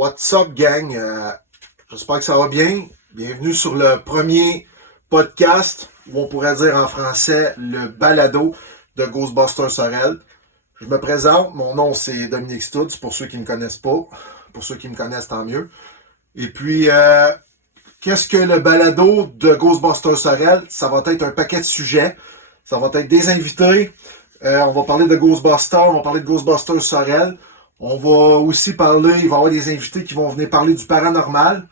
What's up, gang? J'espère que ça va bien. Bienvenue sur le premier podcast, ou on pourrait dire en français, le balado de Ghostbusters Sorel. Je me présente, mon nom c'est Dominique Stutz, pour ceux qui ne me connaissent pas. Pour ceux qui me connaissent, tant mieux. Et puis, qu'est-ce que le balado de Ghostbusters Sorel? Ça va être un paquet de sujets. Ça va être des invités. On va parler de Ghostbusters, on va parler de Ghostbusters Sorel. On va aussi parler, il va y avoir des invités qui vont venir parler du paranormal.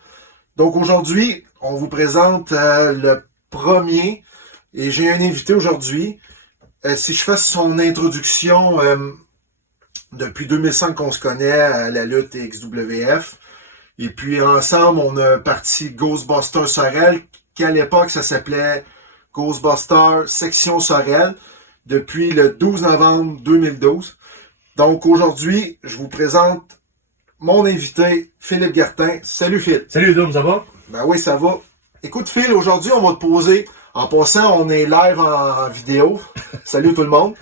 Donc aujourd'hui, on vous présente le premier. Et j'ai un invité aujourd'hui. Si je fais son introduction, depuis 2005 qu'on se connaît à la lutte XWF. Et puis ensemble, on a parti Ghostbusters Sorel, qui à l'époque, ça s'appelait Ghostbusters Section Sorel, depuis le 12 novembre 2012. Donc aujourd'hui, je vous présente mon invité, Philippe Gartin. Salut Phil. Salut Dom, ça va? Ben oui, ça va. Écoute Phil, aujourd'hui on va te poser, en passant on est live en vidéo. Salut tout le monde.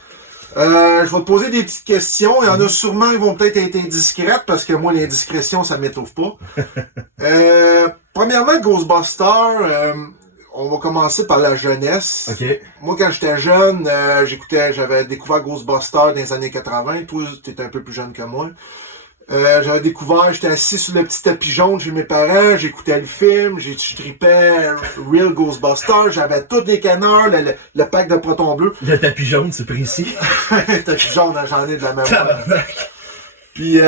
Je vais te poser des petites questions. Il y en a sûrement qui vont peut-être être indiscrètes parce que moi l'indiscrétion ça m'étouffe pas. Premièrement, Ghostbusters, on va commencer par la jeunesse. Ok. Moi, quand j'étais jeune, j'avais découvert Ghostbusters dans les années 80. Toi, t'étais un peu plus jeune que moi. J'avais découvert, j'étais assis sur le petit tapis jaune chez mes parents, j'écoutais le film, je tripais Real Ghostbusters, j'avais tous les canards, le pack de protons bleus. Le tapis jaune, c'est précis. Le tapis jaune, j'en ai de la même. Puis,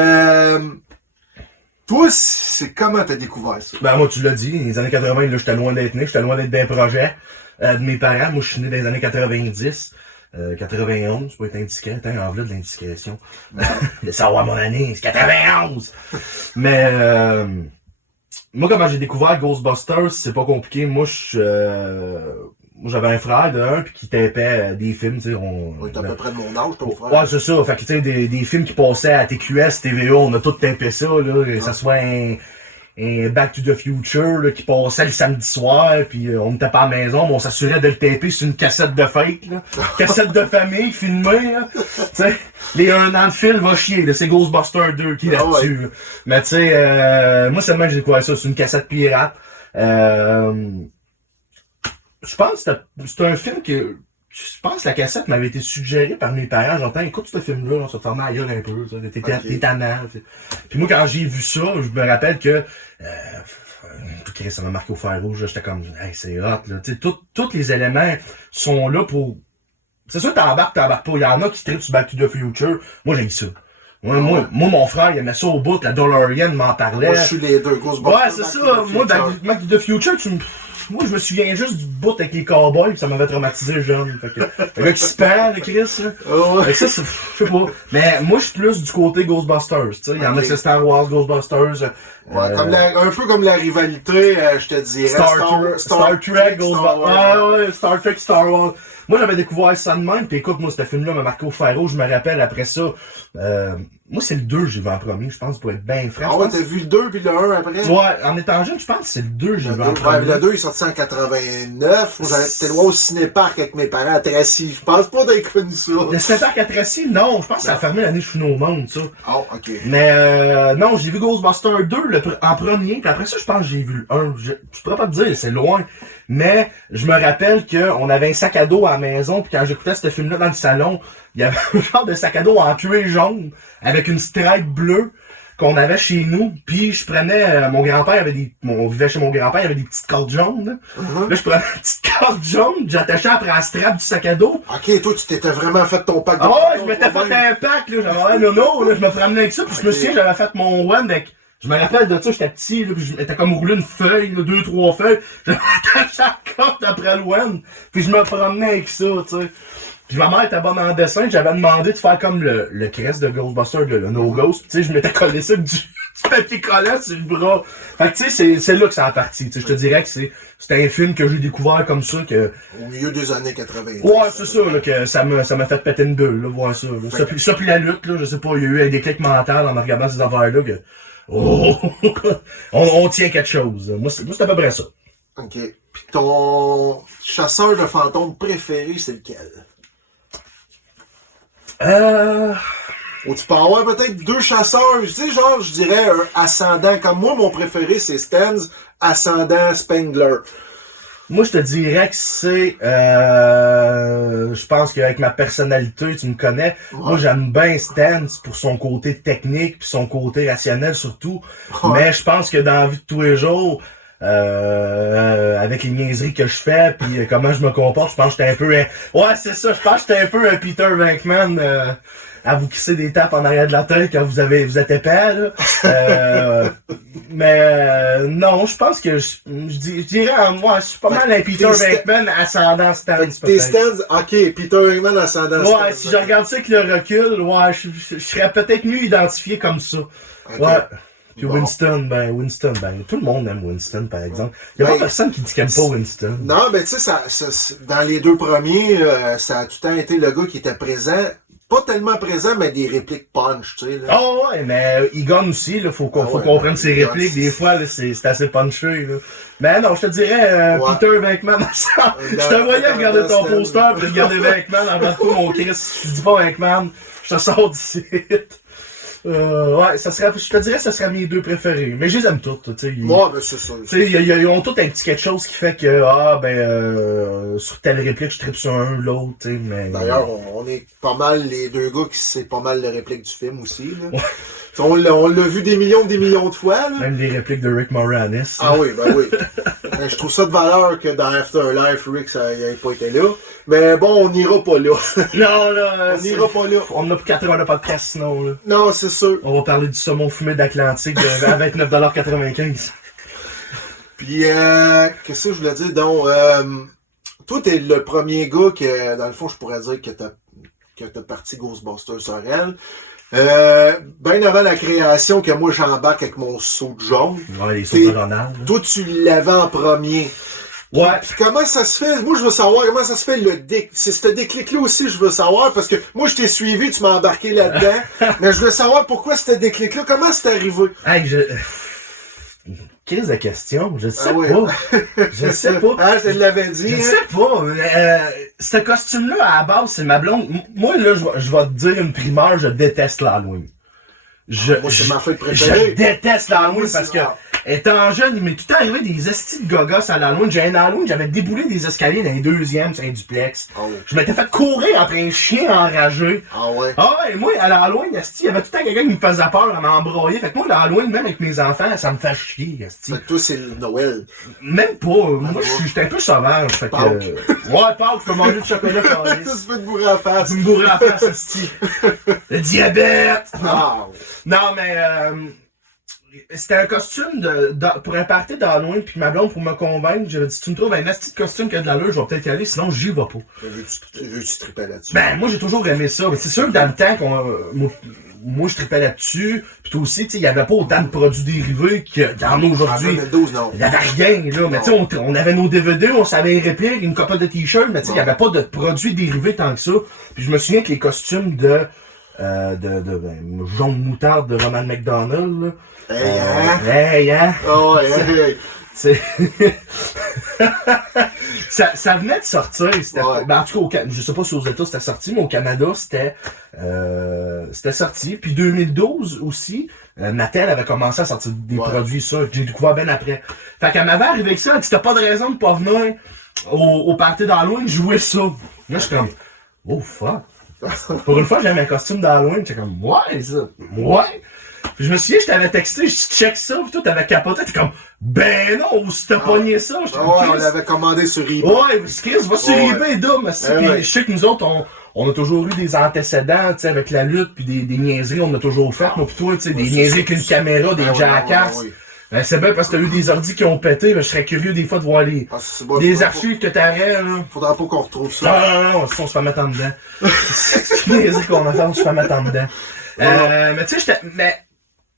toi, c'est comment t'as découvert ça? Ben moi, tu l'as dit, les années 80, là, j'étais loin d'être né, j'étais loin d'être d'un projet de mes parents. Moi, je suis né dans les années 90. 91, c'est pas être indiscret, en vrai de l'indiscrétion. De savoir mon année, c'est 91! Mais moi, comment j'ai découvert Ghostbusters, c'est pas compliqué. Moi, moi j'avais un frère de un puis qui tapait des films, tu sais. Oui, t'es à peu près de mon âge, ton frère. Ouais, c'est ça. Fait que tu sais, des films qui passaient à TQS, TVA, on a tout tapé ça, là. Que ça soit un Back to the Future là, qui passait le samedi soir, puis on était pas à la maison, mais on s'assurait de le taper sur une cassette de fête, là. Cassette de famille, filmée, là. Tu sais, les 1 an de fil va chier, là. C'est Ghostbusters 2 qui est là-dessus. Ouais. Là. Mais tu sais, moi seulement j'ai découvert ça, c'est une cassette pirate. Je pense que c'est un film que... Je pense que la cassette m'avait été suggérée par mes parents. J'entends, écoute ce film-là, on se ferme la gueule un peu. T'es tannant. Puis moi, quand j'ai vu ça, je me rappelle que... ça m'a marqué au fer rouge. J'étais comme, hey, c'est hot. Là. Tous les éléments sont là pour... C'est sûr que t'embarques pas. Il y en a qui trippent sur Back to the Future. Moi, j'ai ça. Moi, mon frère, il aimait ça au bout. La DeLorean m'en parlait. Moi, je suis les deux. Ghostbusters. Ouais, c'est ça. Moi, Back to the Future, moi, je me souviens juste du bout avec les cowboys, pis ça m'avait traumatisé jeune. Fait que, le gars qui se perd, le Chris, là. Oh, ouais. Fait que ça, je sais pas. Mais moi, je suis plus du côté Ghostbusters, tu sais. Il y en a qui c'est Star Wars, Ghostbusters. Ouais, un peu comme la rivalité, je te dirais. Star Trek, Ghostbusters. Ouais, Star Trek, Star Wars. Moi, j'avais découvert ça de même, pis écoute, moi, ce film-là m'a marqué au fer rouge, je me rappelle, après ça, moi, c'est le 2 que j'ai vu en premier, je pense, pour être bien franc. Ah ouais, t'as vu le 2 puis le 1 après? Ouais, en étant jeune, je pense que c'est le 2 que j'ai vu en premier. Ouais, le 2 il est sorti en 89. Moi, j'étais loin au cinéparc avec mes parents à Tracy. Je pense pas d'être connu ça. Le cinéparc à Tracy, non, je pense que ça a fermé l'année que je suis né au monde, ça. Oh, ok. Mais non, j'ai vu Ghostbusters 2 en premier, puis après ça, je pense que j'ai vu le 1. Je pourrais pas te dire, c'est loin. Mais je me rappelle qu'on avait un sac à dos à la maison, puis quand j'écoutais ce film-là dans le salon, il y avait un genre de sac à dos en cuir jaune, avec une stripe bleue qu'on avait chez nous. Puis je prenais, mon grand-père avait on vivait chez mon grand-père, il avait des petites cordes jaunes. Là, là je prenais une petite corde jaune, j'attachais après la strap du sac à dos. Ok, toi, tu t'étais vraiment fait ton pack de Ah ouais, je m'étais fait un pack, là, j'avais non, là, je me promenais avec ça, puis je me souviens, j'avais fait mon one avec... Je me rappelle de ça, j'étais petit, là, pis je m'étais comme roulé une feuille, là, 2-3 feuilles, j'avais attaché la corde après le one, puis je me promenais avec ça, tu sais. Puis ma mère était bonne en dessin, j'avais demandé de faire comme le crest de Ghostbusters, le No Ghost, tu sais, je m'étais collé ça avec du papier collant sur le bras. Fait que tu sais, c'est là que ça a parti, tu sais, je te dirais que c'était un film que j'ai découvert comme ça, que... Au milieu des années 80. Ouais, c'est ça, là, que ça m'a fait péter une bulle, là, voir ça, là. Ça puis la lutte, là, je sais pas, il y a eu un déclic mental en me regardant ces affaires-là, que... Oh! on tient quelque chose. Moi, c'est à peu près ça. Ok. Puis ton chasseur de fantômes préféré, c'est lequel? Ou tu peux avoir peut-être 2 chasseurs, tu sais, genre, je dirais un ascendant. Comme moi, mon préféré, c'est Stenz, ascendant Spengler. Moi, je te dirais que c'est... je pense qu'avec ma personnalité, tu me connais. Ouais. Moi, j'aime bien Stance pour son côté technique puis son côté rationnel surtout. Ouais. Mais je pense que dans la vie de tous les jours, avec les niaiseries que je fais puis comment je me comporte, je pense que j'étais un peu... Ouais, c'est ça. Je pense que j'étais un peu un Peter Venkman à vous kisser des tapes en arrière de la tête quand vous êtes épais, là. Non, je pense que je dirais, moi, je suis pas mal un Peter Venkman ascendant Stance, T'es peut-être. Stenz, ok, Peter Venkman ascendant Stenz. Ouais, si je regarde ça avec le recul, ouais, je serais peut-être mieux identifié comme ça. Ok. Ouais. Puis Bon. Winston, tout le monde aime Winston, par exemple. Il y a Ben, pas personne qui dit qu'il aime pas Winston. Non, ben tu sais, dans les 2 premiers, ça a tout le temps été le gars qui était présent. Pas tellement présent, mais des répliques punch, tu sais. Là. Oh ouais, mais il gagne aussi, là, faut qu'on prenne ses répliques, des fois, là, c'est assez punché, là. Mais non, je te dirais, Ouais. Peter Venkman, je te voyais regarder ton poster pis regarder Venkman avant de tout mon Chris. Je te dis pas Venkman, je te sors d'ici. Ouais, je te dirais, ça serait mes 2 préférés. Mais je les aime toutes, tu sais. Moi, ben c'est ça. Tu sais, ils ont tous un petit quelque chose qui fait que, sur telle réplique, je tripe sur un, l'autre, tu sais, mais... D'ailleurs, on est pas mal les 2 gars qui c'est pas mal les répliques du film aussi. Là. On l'a vu des millions de fois. Là. Même les répliques de Rick Moranis. Ah oui, ben oui. Je trouve ça de valeur que dans Afterlife, Rick, ça n'ait pas été là. Mais bon, on n'ira pas là. Non, là, On n'ira pas là. On a pour 4 heures de podcast sinon, là. Non, c'est sûr. On va parler du saumon fumé d'Atlantique à 29,95$. Puis, qu'est-ce que je voulais dire? Donc, toi, t'es le premier gars que, dans le fond, je pourrais dire que t'as parti Ghostbusters sur elle. Ben avant la création, que moi, j'embarque avec mon saut de jaune. Ouais, les sauts de Ronald. Là. Toi, tu l'avais en premier. Ouais. Puis comment ça se fait? Moi, je veux savoir comment ça se fait c'est ce déclic-là aussi, je veux savoir, parce que moi, je t'ai suivi, tu m'as embarqué là-dedans, mais je veux savoir pourquoi ce déclic-là, comment c'est arrivé? Hey, Crise de question, je sais ouais. pas. Je sais pas. Ah, je te l'avais dit. Je hein? sais pas. Ce costume-là, à la base, c'est ma blonde. Moi, là, je vais te dire une primeur, je déteste l'Halloween. Moi, c'est ma fête préférée. Je déteste l'Halloween Moi, parce c'est que, rare. étant jeune, il m'est tout le temps arrivé des estis de gogos à l'Halloween. J'ai un Halloween, j'avais déboulé des escaliers dans les 2e, c'est un duplex. Oh. Je m'étais fait courir après un chien enragé. Ah ouais. Ah ouais, moi, à l'Halloween, esti, il y avait tout le temps quelqu'un qui me faisait peur à m'embroyer. Fait que moi, l'Halloween, même avec mes enfants, ça me fait chier, esti. Fait que toi, c'est le Noël. Même pas. Moi, j'étais un peu sauvage. Fait que, Pâques. ouais, Pâques, je peux manger du chocolat Tu carré. te fais te bourrer la face. Tu me bourrais la face, esti. Le diabète! Ah. Non, mais c'était un costume pour un party d'Halloween, puis ma blonde, pour me convaincre, j'avais dit, tu me trouves un asti de costume qui a de l'allure, je vais peut-être y aller, sinon j'y vais pas. Veux-tu triper là-dessus? Ben, moi, j'ai toujours aimé ça. Mais c'est sûr que dans le temps, moi je tripais là-dessus, puis toi aussi, tu sais, il y avait pas autant de produits dérivés qu'il y en a En aujourd'hui. 2012, non. Il y avait rien, là. Mais tu sais, on avait nos DVD, on savait les répliques, une couple de t-shirts, mais tu sais, il y avait pas de produits dérivés tant que ça. Puis je me souviens que les costumes ben, jaune moutarde de Roman McDonald, là. Hey, hein? Hey, hein? Ah ouais, hey. C'est... ça venait de sortir. C'était, Ouais. ben, en tout cas, je sais pas si aux États c'était sorti, mais au Canada, c'était sorti. Puis 2012 aussi, Mattel avait commencé à sortir des produits, ça. J'ai découvert bien après. Fait qu'elle m'avait arrivé avec ça, elle dit, t'as pas de raison de pas venir au party d'Halloween jouer ça. Là, je suis comme, oh fuck. Pour une fois, j'avais un costume d'Halloween. J'étais comme, ouais, ça. Ouais. Puis je me souviens, je t'avais texté, je check ça, pis toi, t'avais capoté, t'es comme, ben non, où t'as pogné ça? J'étais Ah comme, ouais, on Chris. l'avait commandé sur eBay. Ouais, Chris, va sur Ouais. eBay, d'homme. Puis ouais. je sais que nous autres, on a toujours eu des antécédents, tu sais, avec la lutte, puis des niaiseries, on a toujours fait. Moi, pis toi, tu sais, des Ouais, niaiseries c'est avec une ça. caméra, des Ah ouais, jackass. ouais, ouais. Ben, c'est bien parce que t'as eu des ordis qui ont pété, ben, je serais curieux des fois de voir Ah, c'est bon, les faudra archives que t'aurais, là. pas- Faudra pas qu'on retrouve Non, ça. non, non, sinon on se fait mettre en dedans. C'est une niaiserie qu'on va faire, on se fait mettre en dedans. Mais tu sais,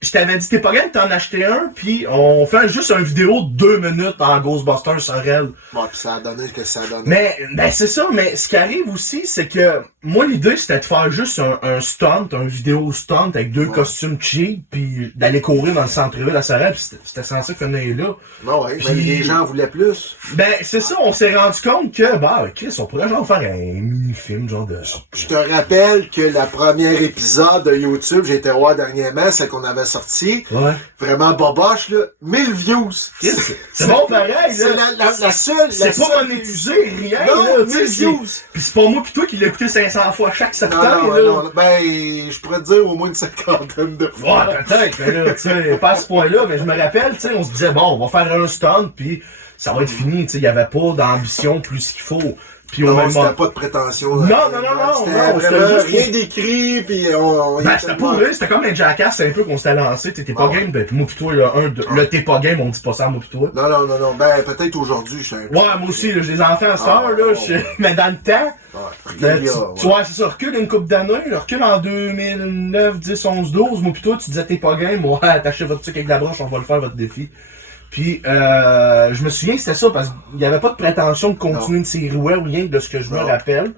je t'avais dit, t'es pas game de t'en acheter un, puis on fait juste une vidéo de 2 minutes en Ghostbusters sur elle. Bon, pis ça a donné que ça a donné. Mais, ben c'est ça, mais ce qui arrive aussi, c'est que moi, l'idée, c'était de faire juste un stunt, un vidéo stunt avec deux costumes cheap, puis d'aller courir dans le centre-ville à Sorel, puis c'était censé finir là. Non, ouais, Puis- mais les gens voulaient plus. Ben, c'est ça, on s'est rendu compte que, bah, Chris, on pourrait genre faire un mini-film, genre de... Je te rappelle que la première épisode de YouTube, j'ai été voir dernièrement, celle qu'on avait sortie, Ouais. vraiment boboche, là, 1000 views. Chris, c'est bon pareil, C'est là. la seule. C'est pas monétisé, rien, Non, là, tu 1000 sais, views. Pis c'est pas moi pis toi qui l'ai écouté 500 fois chaque Non, septembre, non, là. non, ben, je pourrais te dire au moins une cinquantaine de fois. Ouais, peut-être, mais là, tu sais, pas à ce point-là, mais je me rappelle, tu sais, on se disait, bon, on va faire un stunt, puis ça va être fini, tu sais, il y avait pas d'ambition plus qu'il faut. Puis au Non, même c'était moment... pas de prétention. Non, non, non, C'était non, vraiment c'était juste rien pour- d'écrit, puis on Ben, c'était pour vrai, c'était comme un jackass, c'est un peu qu'on s'était lancé, t'étais pas Ah ouais. game, ben, moi pis toi, là, le t'es pas game, on dit pas ça à moi pis toi. Non, non, non, non, ben, peut-être aujourd'hui, je suis un peu... Ouais, moi aussi, là, j'ai des enfants à cette heure, là, mais dans le temps, Ouais, tu vois, c'est ça, recule une couple d'années, recule en 2009, 10, 11, 12, moi pis toi, tu disais t'es pas game, ouais, attachez votre truc avec la broche, on va le faire, votre défi. Puis, je me souviens que c'était ça, parce qu'il n'y avait pas de prétention de continuer une série web ou rien de ce que je me Non. rappelle.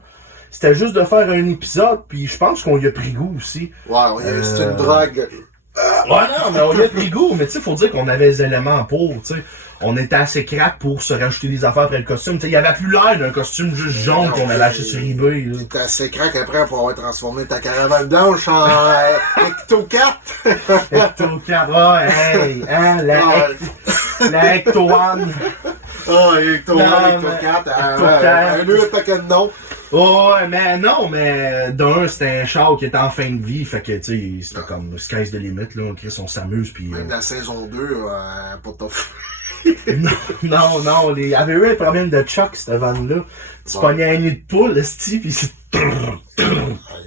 C'était juste de faire un épisode, puis je pense qu'on y a pris goût aussi. Ouais, c'est une drogue. Ouais, non, mais on y a pris goût, mais tu sais, faut dire qu'on avait les éléments pour, tu sais. On était assez crack pour se rajouter des affaires après le costume. Tu sais, il y avait plus l'air d'un costume juste jaune qu'on avait acheté sur eBay, là. T'es assez crack après pour avoir transformé ta caravane blanche en Ecto 4. Ecto 4, ouais, hey, hein, la Ecto One. Ah, Ecto 1, Non, Ecto mais- 4. Ecto 4. Un autre paquet de noms. Ouais, mais non, mais d'un, c'était un char qui était en fin de vie, fait que, tu sais, c'était comme sky's the limit, là, Chris, on s'amuse, pis... Même la saison 2, pour ton non, il y avait eu un problème de choc, cette vanne-là. Tu pognais un nid de poule, esti, pis c'est...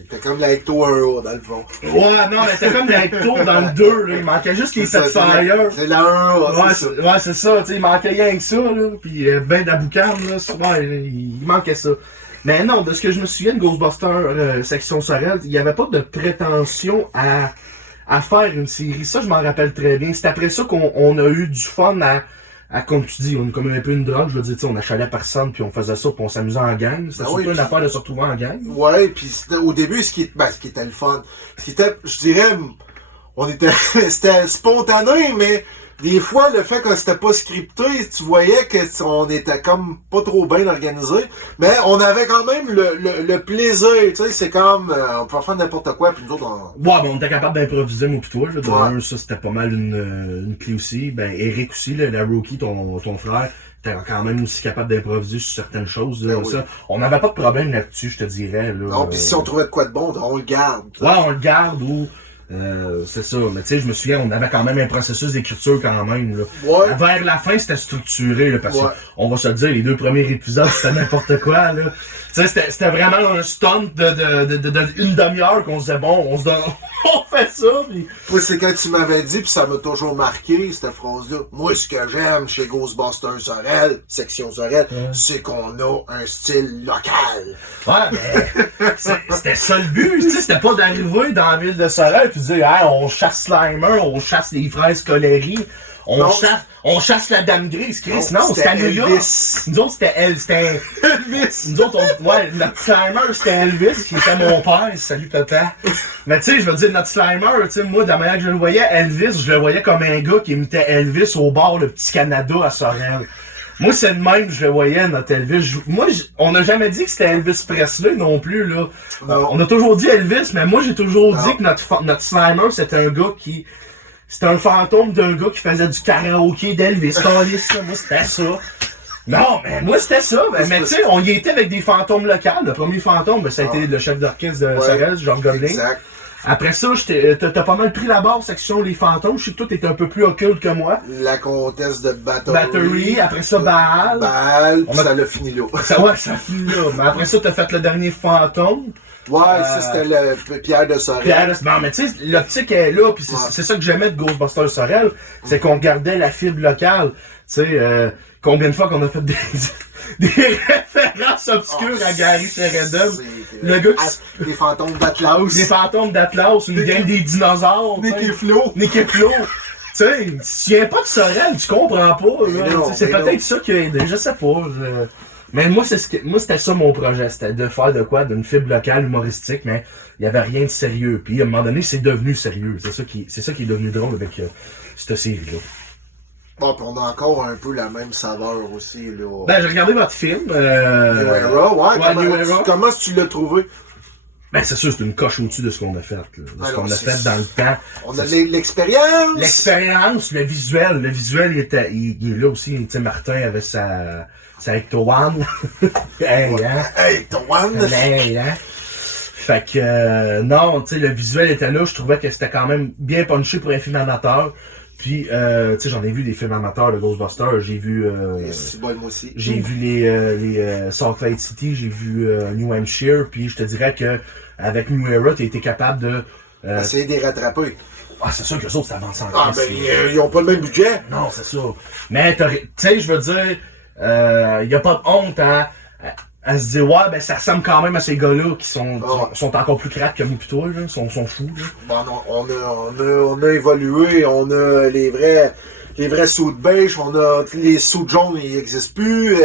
T'es comme la Ecto 1A, dans le fond. Ouais, non, mais c'était comme la Ecto dans le 2, là, il manquait juste les C'est ça, Fire. c'est la 1A, Ouais, c'est ça. ouais, c'est ça, tu sais, il manquait rien que ça, là, pis ben d'aboucane, là, ouais, il manquait ça. Mais non, de ce que je me souviens de Ghostbusters section Sorel, il n'y avait pas de prétention à faire une série. Ça, je m'en rappelle très bien. C'est après ça qu'on a eu du fun à, comme tu dis, on est comme un peu une drogue, je veux dire, tu sais, on achalait personne, puis on faisait ça, puis on s'amusait en gang. C'était Ah surtout oui, une puis- affaire de se retrouver en gang. Ouais, pis c'était, au début, ce qui était le fun, ce qui était, je dirais, on était, c'était spontané, mais des fois, le fait que c'était pas scripté, tu voyais que on était comme pas trop bien organisé, mais on avait quand même le plaisir, tu sais, c'est comme, on pouvait faire n'importe quoi, puis nous autres, Ouais, ben, on était capable d'improviser, moi pis toi, là. Ouais. Ça, c'était pas mal une clé aussi. Ben, Eric aussi, là, la rookie, ton frère, était quand même aussi capable d'improviser sur certaines choses, là. Ben oui. Ça, on n'avait pas de problème là-dessus, je te dirais, là. non, pis si on trouvait de quoi de bon, on le garde. Ouais, on le garde ou... c'est ça, mais tu sais, je me souviens, on avait quand même un processus d'écriture quand même, là. Ouais. Vers la fin, c'était structuré, là, parce Ouais. qu'on va se le dire, les 2 premiers épisodes, c'était n'importe quoi, là. Tu sais, c'était vraiment un stunt de une demi-heure qu'on se disait, bon, on se donne, on fait ça, pis... Moi, c'est quand tu m'avais dit, puis ça m'a toujours marqué, cette phrase-là. Moi, ce que j'aime chez Ghostbusters Sorel, section Sorel, c'est qu'on a un style local. Ouais, mais c'était ça le but, tu sais, c'était pas d'arriver dans la ville de Sorel pis de dire, hey, on chasse Slimer, on chasse les fraises Colery, Non. on chasse la Dame Grise, Chris. Non, c'était c'était à New York. Elvis. Nous autres, c'était Elvis! nous autres, ouais, notre Slimer, c'était Elvis, qui était mon père. Salut, papa. Mais tu sais, je veux dire, notre Slimer, tu sais, moi, de la manière que je le voyais, Elvis, je le voyais comme un gars qui imitait Elvis au bar, le petit Canada à Sorel. Moi, c'est le même que je le voyais, notre Elvis. On n'a jamais dit que c'était Elvis Presley non plus, là. Non. On a toujours dit Elvis, mais moi, j'ai toujours Non. dit que notre Slimer, c'était un gars qui... C'était un fantôme d'un gars qui faisait du karaoké d'Elvis. Câlisse, là, moi, c'était ça. Non, mais moi, c'était ça. Mais tu sais, on y était avec des fantômes locaux. Le premier fantôme, ben, ça a été le chef d'orchestre de Sorel, Georges Gobelin. Exact. Après ça, t'as pas mal pris la barre section les fantômes. Je sais que toi, t'étais un peu plus occulte que moi. La comtesse de Battery. Battery, après ça, Baal. Baal, On puis a- ça l'a fini là. Ça, ouais, ça finit là. Mais après ça, t'as fait le dernier fantôme. Ouais, ça c'était le Pierre de Sorel. Pierre, non, mais tu sais, l'optique est là, pis c'est ça que j'aimais de Ghostbusters Sorel, c'est qu'on gardait la fibre locale. Tu sais, combien de fois qu'on a fait des références obscures à Gary Sheridan. Le gars qui Les fantômes d'Atlas. les fantômes d'Atlas, une gang des dinosaures. tu sais. Nick et Flo. Nick et Flo. Tu sais, si tu viens pas de Sorel, tu comprends pas. Là. Mais non, Tu sais, c'est mais peut-être non. ça qui a aidé, je sais pas. Mais moi, c'était ça mon projet. C'était de faire de quoi? D'une fibre locale humoristique, mais il y avait rien de sérieux. Puis à un moment donné, c'est devenu sérieux. C'est ça qui est devenu drôle avec cette série-là. Bon, puis on a encore un peu la même saveur aussi, là. Ben, j'ai regardé votre film. New Era, ouais. New Era. Comment tu l'as trouvé? Ben, c'est sûr, c'est une coche au-dessus de ce qu'on a fait, là. De ce qu'on a fait dans le temps. On a l'expérience! L'expérience, le visuel. Le visuel, il est là aussi. Tu sais, Martin avait sa Ecto One. Hey, hein? Ecto One! Hey, hein? Fait que, non, tu sais, le visuel était là. Je trouvais que c'était quand même bien punché pour un film amateur. Puis, tu sais, j'en ai vu des films amateurs de Ghostbusters. J'ai vu... c'est bon, moi aussi. J'ai vu les Salt Lake City, j'ai vu New Hampshire, puis je te dirais que avec New Era, t'as été capable de... essayer de les rattraper. Ah, c'est sûr que les autres s'avancent en Ah, ben, ils ont pas le même budget. Non, c'est ça. Mais, tu sais, je veux dire, y a pas de honte à se dire, ouais, ben, ça ressemble quand même à ces gars-là qui sont encore plus craques que nous pis toi, là. Sont fous, là. Bon, non, on a évolué, on a les vrais sous de beige, on a les sous jaunes, ils n'existent plus,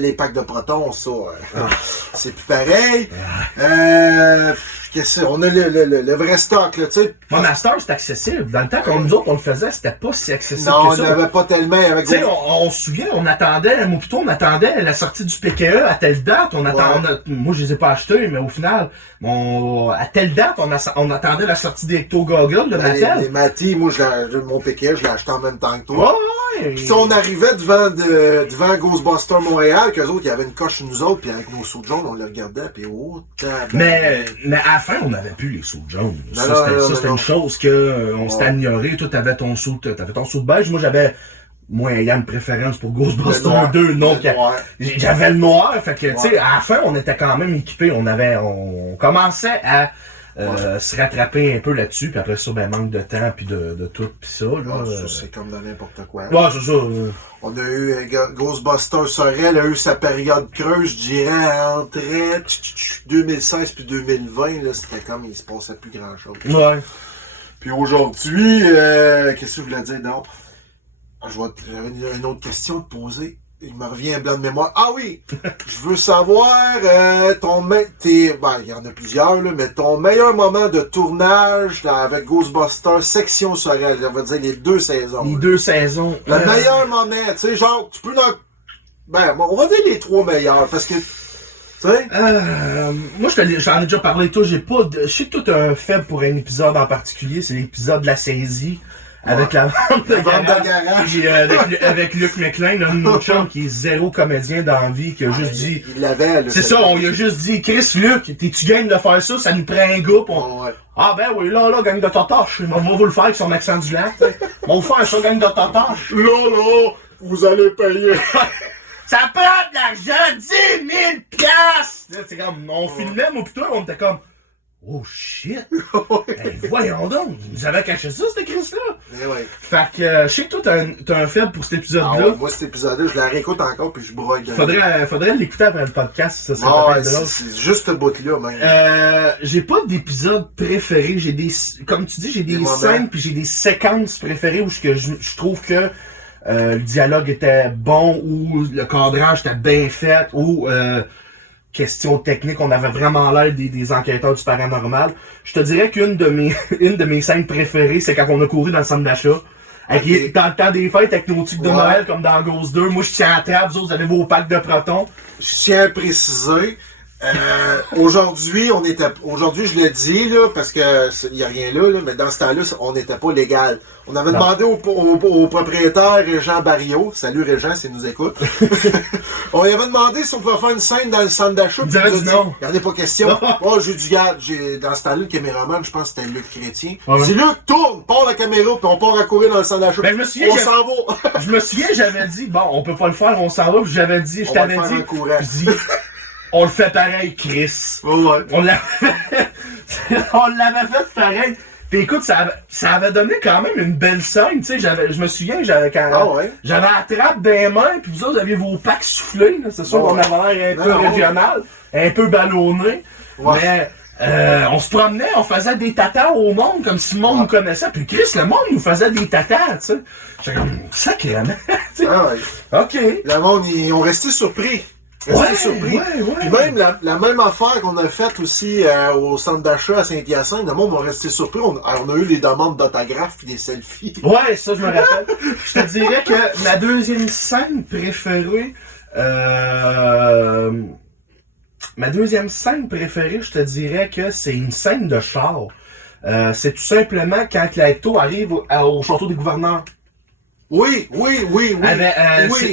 les packs de protons, ça, c'est plus pareil. On a le vrai stock, là, tu sais. Mon master, c'est accessible. Dans le temps, quand nous autres, on le faisait, c'était pas si accessible non, que ça. on n'avait pas tellement avec... Tu sais, on se souvient, on attendait la sortie du PKE à telle date. Moi, je les ai pas achetés, mais au final, à telle date, on attendait la sortie des Ecto Goggles de Mattel. Les Mati, moi, mon PKE, je l'ai acheté en même temps que toi. Ouais. Puis on arrivait devant Ghostbusters Montréal, qu'eux autres, il y avait une coche sur nous autres, puis avec nos sous jaunes, on les regardait, puis mais à la fin, on n'avait plus les sous jaunes. C'était une chose que on s'était ignoré. Toi, t'avais ton sou de beige. Moi, j'avais ayant une préférence pour Ghostbusters 2, non, j'avais le noir. Fait que, tu sais, à la fin, on était quand même équipés. On commençait à se rattraper un peu là-dessus, puis après ça, ben, manque de temps, puis de tout, puis ça, là. C'est comme dans n'importe quoi. Ouais, c'est ça. On a eu Ghostbusters Sorel, a eu sa période creuse, je dirais, entre 2016 puis 2020, là, c'était comme, il se passait plus grand-chose. Ouais. Puis aujourd'hui, qu'est-ce que je voulais dire, non? J'avais une autre question à te poser. Il me revient un blanc de mémoire. Ah oui! Je veux savoir il y en a plusieurs, là, mais ton meilleur moment de tournage avec Ghostbusters section Sorel, on va dire les 2 saisons. Les 2 saisons. Le meilleur moment, tu sais, genre, tu peux on va dire les 3 meilleurs, parce que, tu sais... moi, j'en ai déjà parlé, toi, je sais que toi, t'as un faible pour un épisode en particulier, c'est l'épisode de la saisie. Avec la vente de garage. Avec Luc McLean, un de nos chums qui est zéro comédien dans la vie, qui a juste dit... Il l'avait, là. C'est ça, on lui a juste dit, Chris, Luc, t'es-tu game de faire ça? Ça nous prend un gars. Ouais. Ah ben oui, là, gang de totoche. On va vous le faire avec son accent du lac. On va vous faire ça, gang de totoche. Là, vous allez payer. Ça prend de l'argent, 10 000 piastres! C'est comme, on filmait, moi pis toi, on était comme... Oh shit! Hey, voyons donc! Ils nous avaient caché ça, cette crise-là! Eh ouais. Fait que, je sais que toi, t'as un faible pour cet épisode-là. Moi, cet épisode-là, je la réécoute encore puis je broille. Faudrait l'écouter après le podcast, ça serait peut-être drôle. C'est juste ce bout-là, même. J'ai pas d'épisode préféré. Comme tu dis, j'ai des scènes puis j'ai des séquences préférées où je trouve que le dialogue était bon ou le cadrage était bien fait ou question technique, on avait vraiment l'air des enquêteurs du paranormal. Je te dirais qu'une de mes scènes préférées, c'est quand on a couru dans le centre d'achat. Avec dans le temps des fêtes, avec nos trucs de Noël, comme dans Ghost 2. Moi, je tiens à table, vous autres, vous avez vos packs de protons. Je tiens à préciser, aujourd'hui, je l'ai dit, là, parce que il y a rien là, mais dans ce temps-là, on n'était pas légal. On avait demandé au propriétaire Régent Barriot, salut Régent s'il nous écoute, on lui avait demandé si on pouvait faire une scène dans le centre d'achat. Il dirait non. Il n'y en a pas question. J'ai du gars, dans ce temps-là, le caméraman, je pense que c'était Luc Chrétien. Ouais. C'est Luc, tourne, pars la caméra, puis on part à courir dans le centre d'achat. Ben, on s'en va. Je me souviens, j'avais dit, bon, on peut pas le faire, on s'en va, puis je t'avais dit, je dis, on le fait pareil, Chris. Ouais. On l'avait fait pareil. Puis écoute, ça avait donné quand même une belle scène, tu sais. Je me souviens, j'avais la trappe des mains, puis vous autres, aviez vos packs soufflés, là. C'est sûr qu'on avait l'air un peu régional, un peu ballonné. Ouais. Mais on se promenait, on faisait des tatas au monde, comme si le monde nous connaissait. Puis Chris, le monde nous faisait des tatas, tu sais. J'étais comme, sacrément, tu sais. Ah ouais. OK. Le monde, ils ont resté surpris. resté surpris. Ouais. Puis même la même affaire qu'on a faite aussi au centre d'achat à Saint-Hyacinthe, le monde m'a resté surpris. On a eu les demandes d'autographes et des selfies. Ouais, ça, je me rappelle. Je te dirais que ma deuxième scène préférée, je te dirais que c'est une scène de char. C'est tout simplement quand la Hecto arrive au château des gouverneurs. Oui.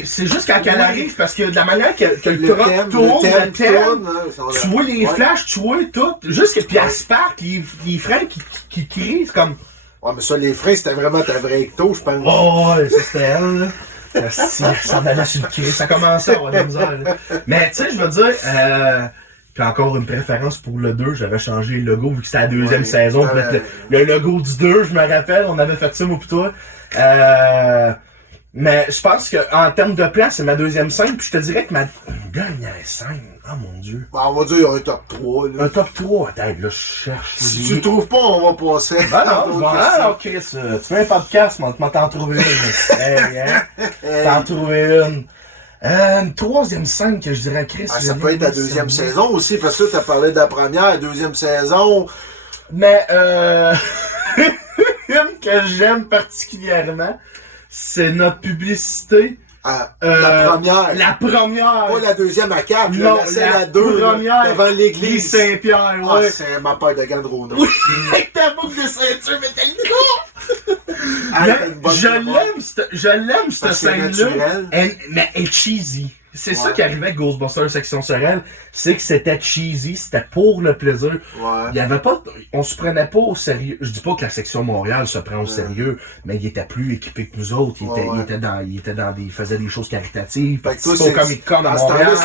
C'est juste quand elle arrive, parce que de la manière que le Le truck thème tourne, le thème, tourne, hein, tu vois les flashs, tu vois tout, juste que puis elle se part, les freins qui crient, c'est comme... Ouais, mais ça, les freins, c'était vraiment ta vraie Hecto, je pense. Oh, ouais, ça c'était elle, là. Ça m'allait sur le cri, ça commençait à avoir de la misère, là. Mais tu sais, je veux dire, puis encore une préférence pour le 2, j'avais changé le logo vu que c'était la deuxième saison. Pour mettre le logo du 2, je me rappelle, on avait fait ça, moi pis toi. Mais je pense que en termes de plan, c'est ma deuxième scène, puis je te dirais que ma dernière scène, oh mon dieu. Ben, on va dire un top 3, là. Un top 3, attends, là, je cherche. Si tu le trouves pas, on va passer. Non, Chris, tu fais un podcast, mais t'en trouver une. T'en trouver une. Une troisième scène que je dirais, Chris. Ça peut être la deuxième saison aussi, parce que t'as parlé de la première, deuxième saison. Mais, une que j'aime particulièrement, c'est notre publicité. La première. La première. Pas la deuxième à 4, Non, la 2, première. devant l'église. Saint-Pierre, ouais. C'est ma paire de gants de Rona. Oui, avec ta boucle de ceinture métallique. Je l'aime, cette scène-là. Mais elle est cheesy. C'est ça qui arrivait avec Ghostbusters Section Sorel, c'est que c'était cheesy, c'était pour le plaisir. Ouais. Il y avait pas, on se prenait pas au sérieux. Je dis pas que la section Montréal se prend au sérieux, mais il était plus équipé que nous autres. Il faisait des choses caritatives. Participait au Comic-Con à Montréal.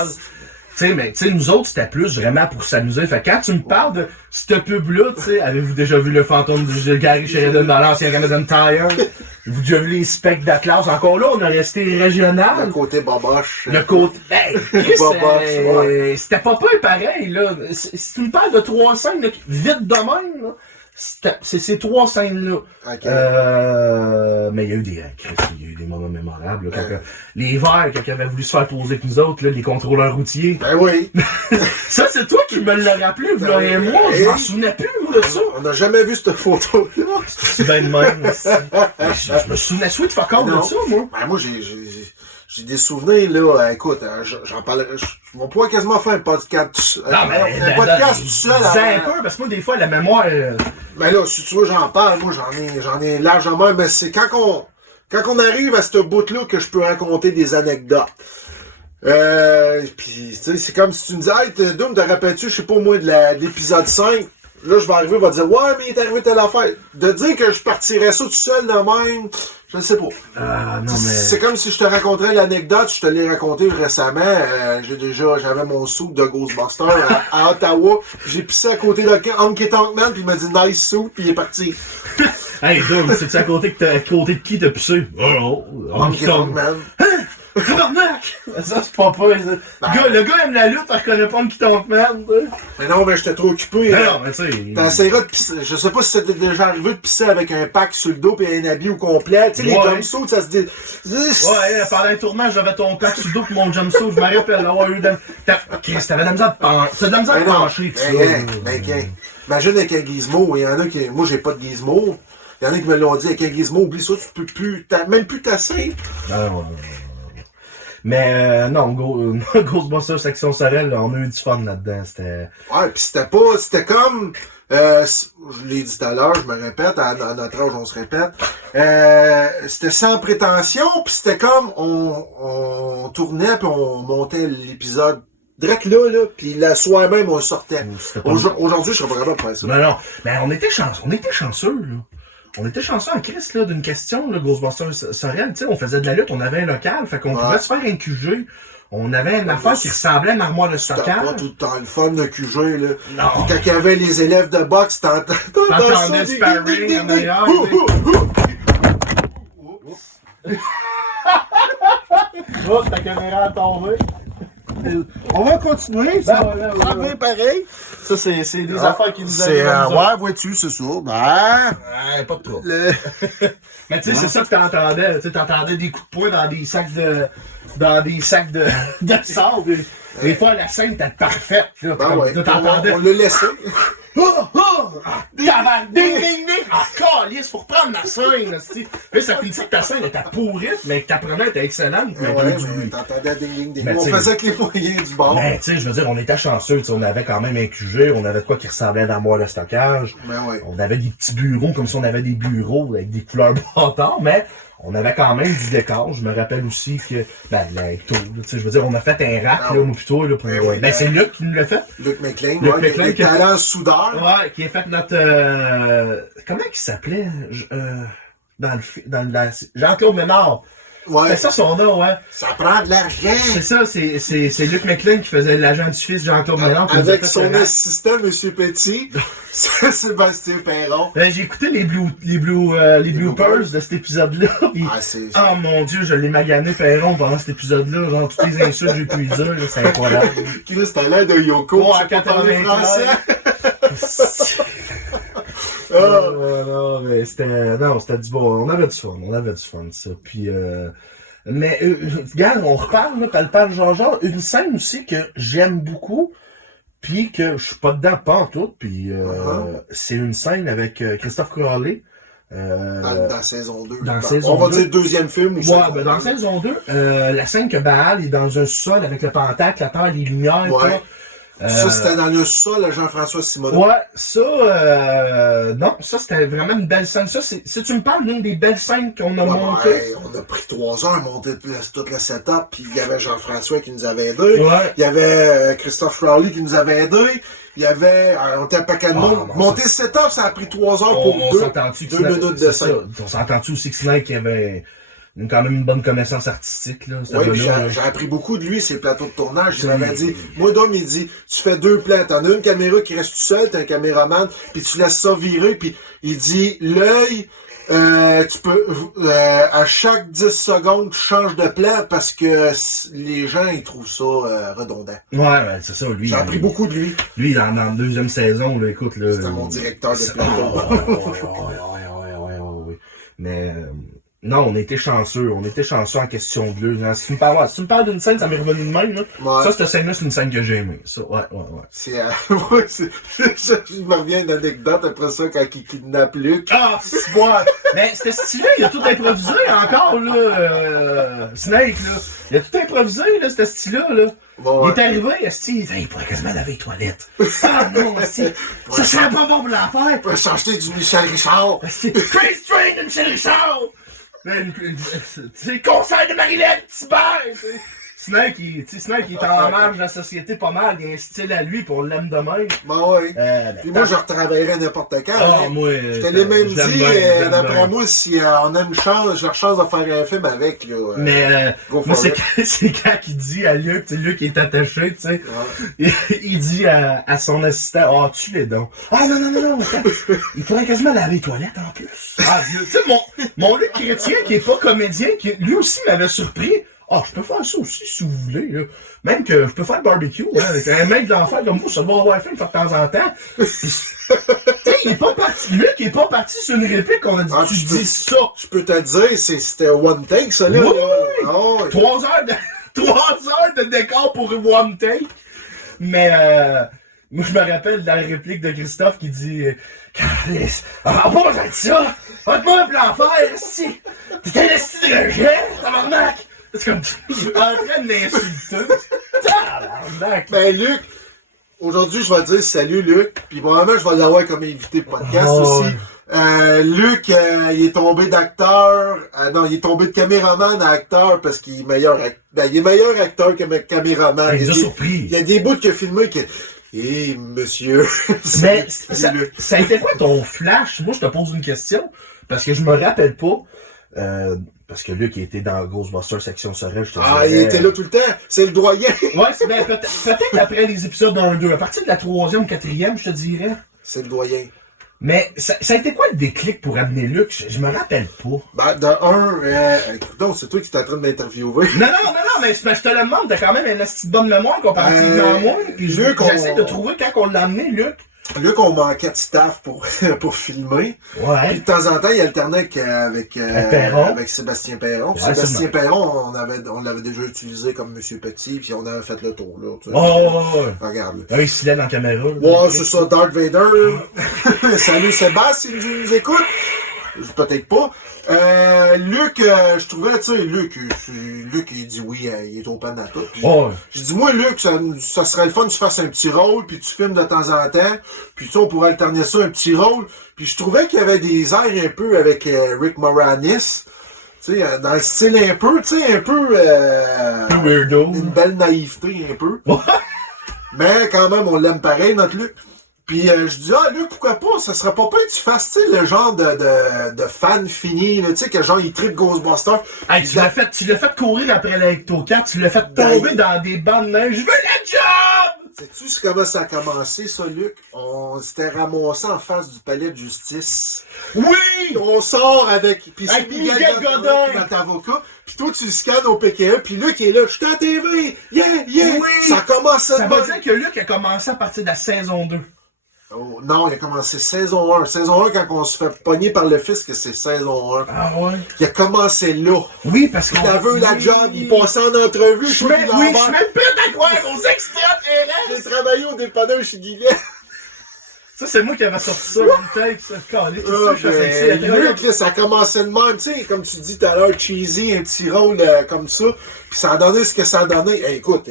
Mais nous autres, c'était plus vraiment pour s'amuser. Fait que quand tu me parles de cette pub-là, tu sais, avez-vous déjà vu le fantôme de Gary Sheridan dans l'ancien Canadian Tire? Avez-vous déjà vu les specs d'Atlas? Encore là, on a resté régional. Le côté boboche. Le côté... c'était pas pareil, là. Si tu me parles de 3 scènes, là, vite de même, là, c'est ces 3 scènes-là. Okay. Mais il y a eu des moments mémorables. Là, quand, les verts, quand ils avaient voulu se faire poser avec nous autres, là, les contrôleurs routiers. Ben oui. Ça, c'est toi qui me l'as rappelé, voilà, et moi, je m'en souvenais plus, moi, de ça. On n'a jamais vu cette photo-là. C'est bien de même, aussi. Je me souvenais sweet fuck all de ça, moi. Ben moi, j'ai des souvenirs, là. Écoute, j'en parlerai. Je vais pouvoir quasiment faire un podcast. Un podcast tout seul. C'est un peu, parce que moi, des fois, la mémoire. Mais là, si tu veux, j'en parle. Moi, j'en ai largement. Mais c'est quand on arrive à ce bout-là que je peux raconter des anecdotes. Puis, tu sais, c'est comme si tu me disais, hey, Doom, te rappelles-tu, je sais pas moi, de l'épisode 5. Là, je vais arriver, il va dire, ouais, mais il est arrivé telle affaire. De dire que je partirais ça tout seul de même, je ne sais pas. Non, mais... C'est comme si je te raconterais l'anecdote, je te l'ai raconté récemment. J'avais mon suit de Ghostbuster à Ottawa. J'ai pissé à côté de Honky Tonk Man, puis il m'a dit nice suit, puis il est parti. Hey, Doug, c'est-tu à côté de qui t'as pissé? Oh, Honky Tonk Man. Tabarnak! Ça, c'est pas le gars aime la lutte, il reconnaît pas Honky Tonk Man. Mais non, mais j'étais trop occupé. Non, mais tu sais. T'essaieras de pisser. Je sais pas si c'était déjà arrivé de pisser avec un pack sur le dos pis un habit au complet. Tu sais, les jumpsuits, ça se dit. Ouais, pendant un tournage, j'avais ton pack sur le dos pis mon jumpsuit, je me rappelle avoir eu Chris, t'avais de la misère de pencher. T'avais de la misère de pencher, Imagine avec un gizmo, il y en a qui. Moi, j'ai pas de gizmo. Il y en a qui me l'ont dit, avec un gizmo, oublie ça, tu peux plus. T'as même plus tasser. Non. Mais non, Ghostbusters Section Sorel, on a eu du fun là-dedans. Ouais, pis c'était comme, je l'ai dit tout à l'heure, je me répète, à notre âge on se répète, c'était sans prétention, pis c'était comme, on tournait pis on montait l'épisode direct là, pis le soir même on sortait. Aujourd'hui, je serais pas capable de faire ça. Non, mais on était chanceux, là. On était chanceux en Christ, là, d'une question, là, Ghostbusters Sorel, tu sais, on faisait de la lutte, on avait un local, fait qu'on pouvait se faire un QG. On avait une affaire qui ressemblait à une armoire de stockage. C'était pas tout le temps le fun, le QG, là. Non. Quand il y avait les élèves de boxe, t'entendais sparring en arrière. Oups, ta caméra a tombé. On va continuer, ça va bien pareil. Ça, c'est des affaires qui nous arrivent. Ouais, vois-tu, c'est ça. Pas de trop. Mais tu sais, c'est ça que t'entendais. Tu t'entendais des coups de poing dans des sacs de sable. Des fois, la scène était parfaite, là. Ben ouais, T'entendais. on l'a laissé. Ah, ding, ding, ding! Ah, calice, faut reprendre ma scène, là, là, ça finissait que ta scène était pourrite, mais que ta première était excellente. Mais Ouais, mais t'entendais ding, ding, ding. Mais On t'sais- faisait avec les moyens du bord. Mais, tu sais, je veux dire, on était chanceux, tu sais, on avait quand même un QG, on avait de quoi qui ressemblait à une armoire de stockage. Ben ouais. On avait des petits bureaux, comme si on avait des bureaux avec des couleurs bâtards, mais on avait quand même du décor. Je me rappelle aussi que, avec tout, tu sais, je veux dire, on a fait un rack, Ah là, ouais. moi, plutôt, là, pour, Ben oui, c'est Luc qui nous l'a fait. Luc McLean, Luc ouais, McLean le qui a- talent soudeur. Ouais, qui a fait notre, comment il s'appelait? Dans la, Jean-Claude Ménard. Ouais. C'est ça son nom, ouais. Ça prend de l'argent. C'est ça, c'est Luc McLean qui faisait l'agent du fils Jean-Claude Ménard. qui nous a Avec fait son le rack. assistant, M. Petit, c'est Sébastien Perron. J'ai écouté les bloopers de cet épisode-là, pis, Ah, c'est... oh mon dieu, je l'ai magané Perron pendant cet épisode-là, genre toutes les insultes que j'ai pu lui dire, là, c'est incroyable. Chris, t'as l'air de Yoko. Ouais, Tu sais pas parler 93. français. Ah. Non, mais c'était du bon, on avait du fun, ça. Puis, mais, regarde, on reparle, là, parle genre, une scène aussi que j'aime beaucoup, puis que je suis pas dedans, pas en tout, puis c'est une scène avec Christophe Crowley. Dans saison 2. Dans Bon, saison on va 2. dire deuxième film ou Ouais, saison ben dans 2. saison 2, la scène que Baal est dans un sol avec le pentacle, la terre, les lumières, Ouais. tout. Ça, c'était dans le sol à Jean-François Simoneau. Ouais, ça, non, ça c'était vraiment une belle scène. Ça, si tu me parles d'une des belles scènes qu'on a Ouais, montées. ouais, on a pris 3 heures à monter tout le setup, puis il y avait Jean-François qui nous avait aidé. Ouais. Il y avait Christophe Crowley qui nous avait aidé. Il y avait, on était à paquet de monde. non, Monter le setup, ça a pris 3 heures pour On s'entend-tu que 2 Snake- minutes c'est de ça. scène. On s'entend-tu aussi que Snake avait quand même une bonne connaissance artistique, là. Oui, puis gars-là, là. j'ai appris beaucoup de lui, ses plateaux de tournage. Il Oui. m'avait dit, moi, Dom, il dit, tu fais 2 plans, t'en as une caméra qui reste tout seul, t'es un caméraman, puis tu laisses ça virer, puis il dit, l'œil, tu peux, à chaque 10 secondes, tu changes de plan parce que les gens, ils trouvent ça redondant. Ouais, c'est ça, lui. J'ai appris beaucoup de lui. Lui, dans la deuxième saison, là, écoute, là. C'était mon directeur de c'est- plateau. Ouais. Mais, non, on était chanceux en question de lui. Si tu me parles d'une scène, ça m'est revenu de même, là. Ouais. Ça, cette scène-là, c'est une scène que j'ai aimée. Ça, ouais. C'est, ouais, je me reviens d'une anecdote après ça quand il kidnappe Luc. Ah, c'est bon. Mais c'était stylé, il a tout improvisé encore, là. Snake, là. Il a tout improvisé, là, c'était style-là, là. Bon, Il est arrivé, esti, il pourrait quasiment laver les toilettes. Ah non, esti, ça serait pas bon pour l'affaire. on peut s'acheter du Michel Richard. Esti, Chris Train de Michel Richard. C'est le conseil de Marilyn Thibert, tu sais. Snake, il est en marge de la société pas mal, il a un style à lui, pis on l'aime de même. Bon, ouais. Puis moi, je retravaillerais n'importe quand. Ah, hein. moi, Je te l'ai même je l'aime dit, bien, je l'aime d'après bien. moi, si on a une chance, j'ai la chance de faire un film avec, là. Mais Go moi, for it. c'est quand il dit à Luc, tu sais, Luc est attaché, tu sais, il dit à son assistant, ah, tu les dons. Ah non, attends, il faudrait quasiment laver les toilettes en plus. Ah, tu sais, mon Luc Chrétien, qui est pas comédien, qui lui aussi m'avait surpris. Ah, je peux faire ça aussi, si vous voulez, là. Même que je peux faire le barbecue, hein, avec un mec d'enfer comme moi, ça va avoir un film de temps en temps. Tu sais, il est pas parti, Luc, il est pas parti sur une réplique qu'on a dit, Ah, tu je peux- dis ça. Je peux te dire, c'était one take, ça, là. Oui, là. oui. Ah, ouais. 3 heures de décor pour one take. Mais, moi, je me rappelle de la réplique de Christophe qui dit, Carlis, on va pas besoin de ça. On va te mettre un plan faire, si. T'es un esti de rejet, tabarnak. C'est comme, en train de l'insulter. Tabarnak. Ben, Luc, aujourd'hui, je vais dire salut, Luc. Puis, probablement, je vais l'avoir comme invité de podcast Oh, aussi. ouais. Luc, il est tombé d'acteur. Non, il est tombé de caméraman à acteur parce qu'il est meilleur il est meilleur acteur que caméraman. Il nous a y a surpris. Il y a des bouts qu'il a filmé que, monsieur. Mais, Salut, Luc. ça a été quoi ton flash? Moi, je te pose une question. Parce que je me rappelle pas. Parce que Luc, il était dans Ghostbusters section Sorel, je te Ah, il dirais. était là tout le temps. C'est le doyen. Ouais, c'est ben, peut-être après les épisodes 1-2. À partir de la 3e, 4e, je te dirais. C'est le doyen. Mais ça a été quoi le déclic pour amener Luc? Je me rappelle pas. Ben, de un, écoute donc, c'est toi qui t'es en train de m'interviewer. Non, mais je te le demande, t'as quand même une petite bonne mémoire comparativement à moi. Puis Luc, j'essaie de trouver quand on l'a amené, Luc. Luc, on manquait de staff pour, pour filmer. Puis Ouais. de temps en temps, il alternait Perron. avec Sébastien Perron. Puis Ouais, Sébastien c'est Perron, on l'avait déjà utilisé comme Monsieur Petit, puis on avait fait le tour, là. Tu sais. Oh, ouais. Regarde, là. Un silène dans la caméra. là. Ouais, c'est ça, Darth Vader. Salut Sébastien, il nous écoute. Peut-être pas. Luc, je trouvais, tu sais, Luc, il dit oui, il est open à tout. Puis Ouais. je dis, moi, Luc, ça serait le fun que tu fasses un petit rôle, puis tu filmes de temps en temps, puis tu sais, on pourrait alterner ça, un petit rôle. Puis je trouvais qu'il y avait des airs un peu avec Rick Moranis, tu sais, dans le style un peu, tu sais, un peu... Un weirdo. une belle naïveté, un peu. Ouais. Mais quand même, on l'aime pareil, notre Luc. Puis je dis, ah Luc, pourquoi pas, ça serait pas pire que tu fasses, tu sais, le genre de fan fini, là, tu sais, que genre, il tripe Ghostbusters. Hey, tu l'as fait courir après l'Ecto-4, tu l'as fait tomber dans des bancs de neige. Je veux la job! Sais-tu comment ça a commencé, ça, Luc? On s'était ramassé en face du palais de justice. Oui! On sort avec... Puis c'est Avec Miguel Miguel Godin, Godin. notre avocat. Puis toi, tu le scannes au PKE. Puis Luc est là, je suis à la TV. Yeah, yeah. Oui. Ça a commencé Ça de veut même. dire que Luc a commencé à partir de la saison 2. Oh, non, il a commencé saison 1. Saison 1, quand on se fait pogner par le fisc, c'est saison 1. Ah ouais? Il a commencé là. Oui, parce Il qu'on avait eu la job, il passait en entrevue. Je mets plus à croire aux extraterrestres! J'ai travaillé au dépanneur chez Guillet. Ça, c'est moi qui avais sorti ça dans le texte. Calé, c'est ça, je faisais ça. Luc, là, ça commençait de même, tu sais, comme tu dis tout à l'heure, cheesy, un petit rôle comme ça. Puis ça a donné ce que ça a donné. Hey, écoute,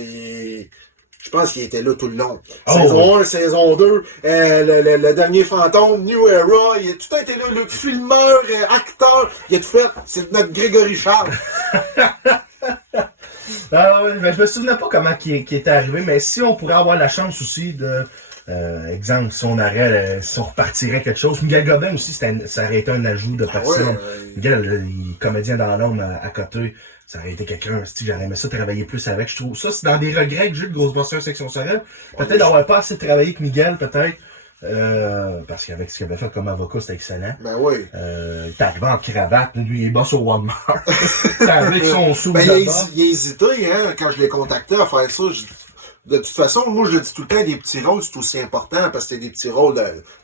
je pense qu'il était là tout le long. Oh, Saison 1, saison 2, le dernier fantôme, New Era, il a tout été là, le filmeur, acteur, il a tout fait. C'est notre Grégory Charles. Ah ouais, ben, je me souvenais pas comment qui était arrivé, mais si on pourrait avoir la chance aussi de... exemple, si on repartirait quelque chose. Miguel Godin aussi, ça aurait été un ajout de personne. Miguel, il est comédien dans l'ombre à côté. Ça aurait été quelqu'un, j'aurais aimé ça travailler plus avec, je trouve. Ça, c'est dans des regrets que j'ai de Ghostbusters Section Sorel. Peut-être d'avoir pas assez travaillé avec Miguel, peut-être. Parce qu'avec ce qu'il avait fait comme avocat, c'était excellent. Ben oui. Il est arrivé en cravate, lui, il est boss au Walmart. Avec son sou Ben, de il bas. a hésité, hein, quand je l'ai contacté à faire ça. De toute façon, moi, je le dis tout le temps, des petits rôles, c'est aussi important, parce que c'est des petits rôles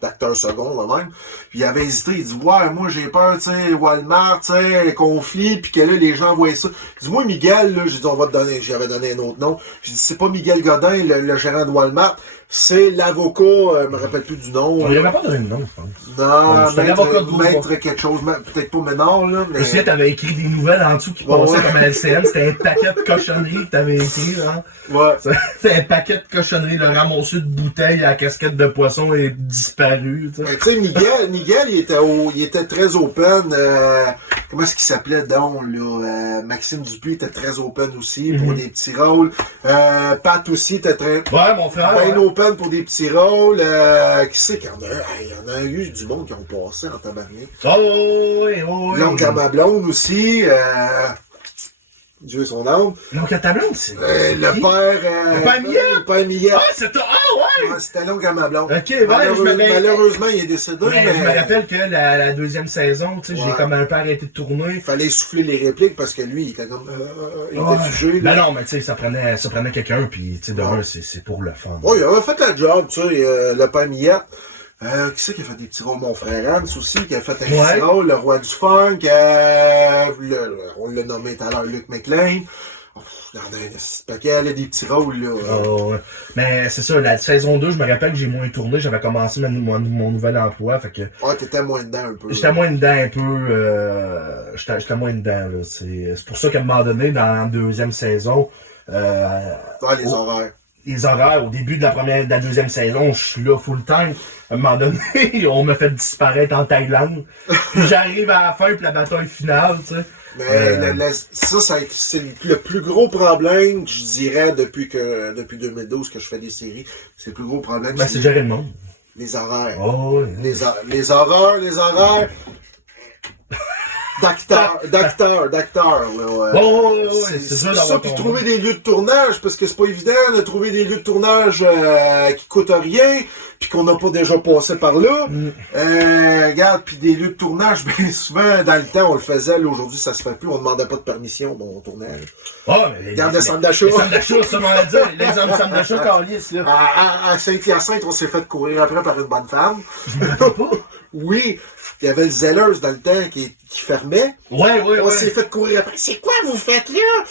d'acteurs seconds, là même. Puis il avait hésité, il dit, ouais, moi, j'ai peur, tu sais, Walmart, tu sais, conflit, puis que là, les gens voient ça. Il dit, moi, Miguel, là, j'ai dit, on va te donner, j'avais donné un autre nom. J'ai dit, c'est pas Miguel Godin, le gérant de Walmart, c'est l'avocat, je me rappelle plus du nom. On lui avait pas donné le nom, je pense. Non, c'est l'avocat de maître quelque chose, peut-être pas Ménard, là, mais... Je sais, t'avais écrit des nouvelles en dessous qui passaient comme à LCN, c'était un paquet de cochonneries que t'avais écrit, là. Ouais. C'était un paquet de cochonneries, le ramassé de bouteilles à la casquette de poisson est disparu, tu sais. Mais tu sais, Miguel, il était très open. Comment est-ce qu'il s'appelait donc, là? Maxime Dupuis était très open aussi pour des petits rôles. Pat aussi était très Ouais, mon frère. bien Ouais. open pour des petits rôles. Qui c'est qu'il y en a? Il y en a eu du monde qui ont passé en tabarnak. Oh, oui, oh, oui. L'oncle à ma blonde aussi. Dieu son âme. Donc, à ta blonde, c'est. Le qui? père... Le père Millet? Le père Millet. Ah, c'était. Ah, ouais! Ouais, c'était l'oncle à ma blonde. Ok, ouais, Malheureusement, il est décédé, Ouais, mais... je me rappelle que la deuxième saison, tu sais, j'ai Ouais. comme un peu arrêté de tourner. Il fallait souffler les répliques parce que lui, il était comme... il Ouais. était figé, Ben là. non, mais tu sais, ça prenait quelqu'un, puis tu sais, de Ouais. un, c'est pour le fun. Oh, il avait fait la job, tu sais, le père Millette. Qui c'est qui a fait des petits rôles? Mon frère Hans aussi, qui a fait un Ouais. petit rôle, le roi du funk, on l'a nommé tout à l'heure, Luc McLean. Oh, il y en a un paquet, là, des petits rôles, là. Oh, ouais. Mais c'est ça, la saison 2, je me rappelle que j'ai moins tourné, j'avais commencé mon nouvel emploi, fait que Ouais, t'étais moins dedans un peu. j'étais moins dedans un peu, j'étais moins dedans, là. C'est pour ça qu'à un moment donné, dans la deuxième saison, Ouais, les horaires. les horaires, au début de la deuxième saison, je suis là full time. À un moment donné, on me fait disparaître en Thaïlande. Puis j'arrive à la fin, puis la bataille finale, tu sais. Mais c'est le plus gros problème, je dirais, depuis 2012 que je fais des séries. C'est le plus gros problème, Ben, c'est gérer le monde. les horaires. Oh, ouais. Les horaires. d'acteurs, là. C'est ça, puis trouver des lieux de tournage, parce que c'est pas évident de trouver des lieux de tournage qui coûtent rien, puis qu'on n'a pas déjà passé par là. Regarde, puis des lieux de tournage, bien souvent, dans le temps, on le faisait, là, aujourd'hui, ça se fait plus, on demandait pas de permission, bon, on tournait. Regarde les centres d'achat. Les centres d'achat, ça m'en a dit, les centres d'achat, calice, là. À Saint-Hyacinthe, on s'est fait courir après par une bonne femme. Oui, il y avait le Zellers dans le temps qui fermait. On s'est fait courir après. C'est quoi vous faites là?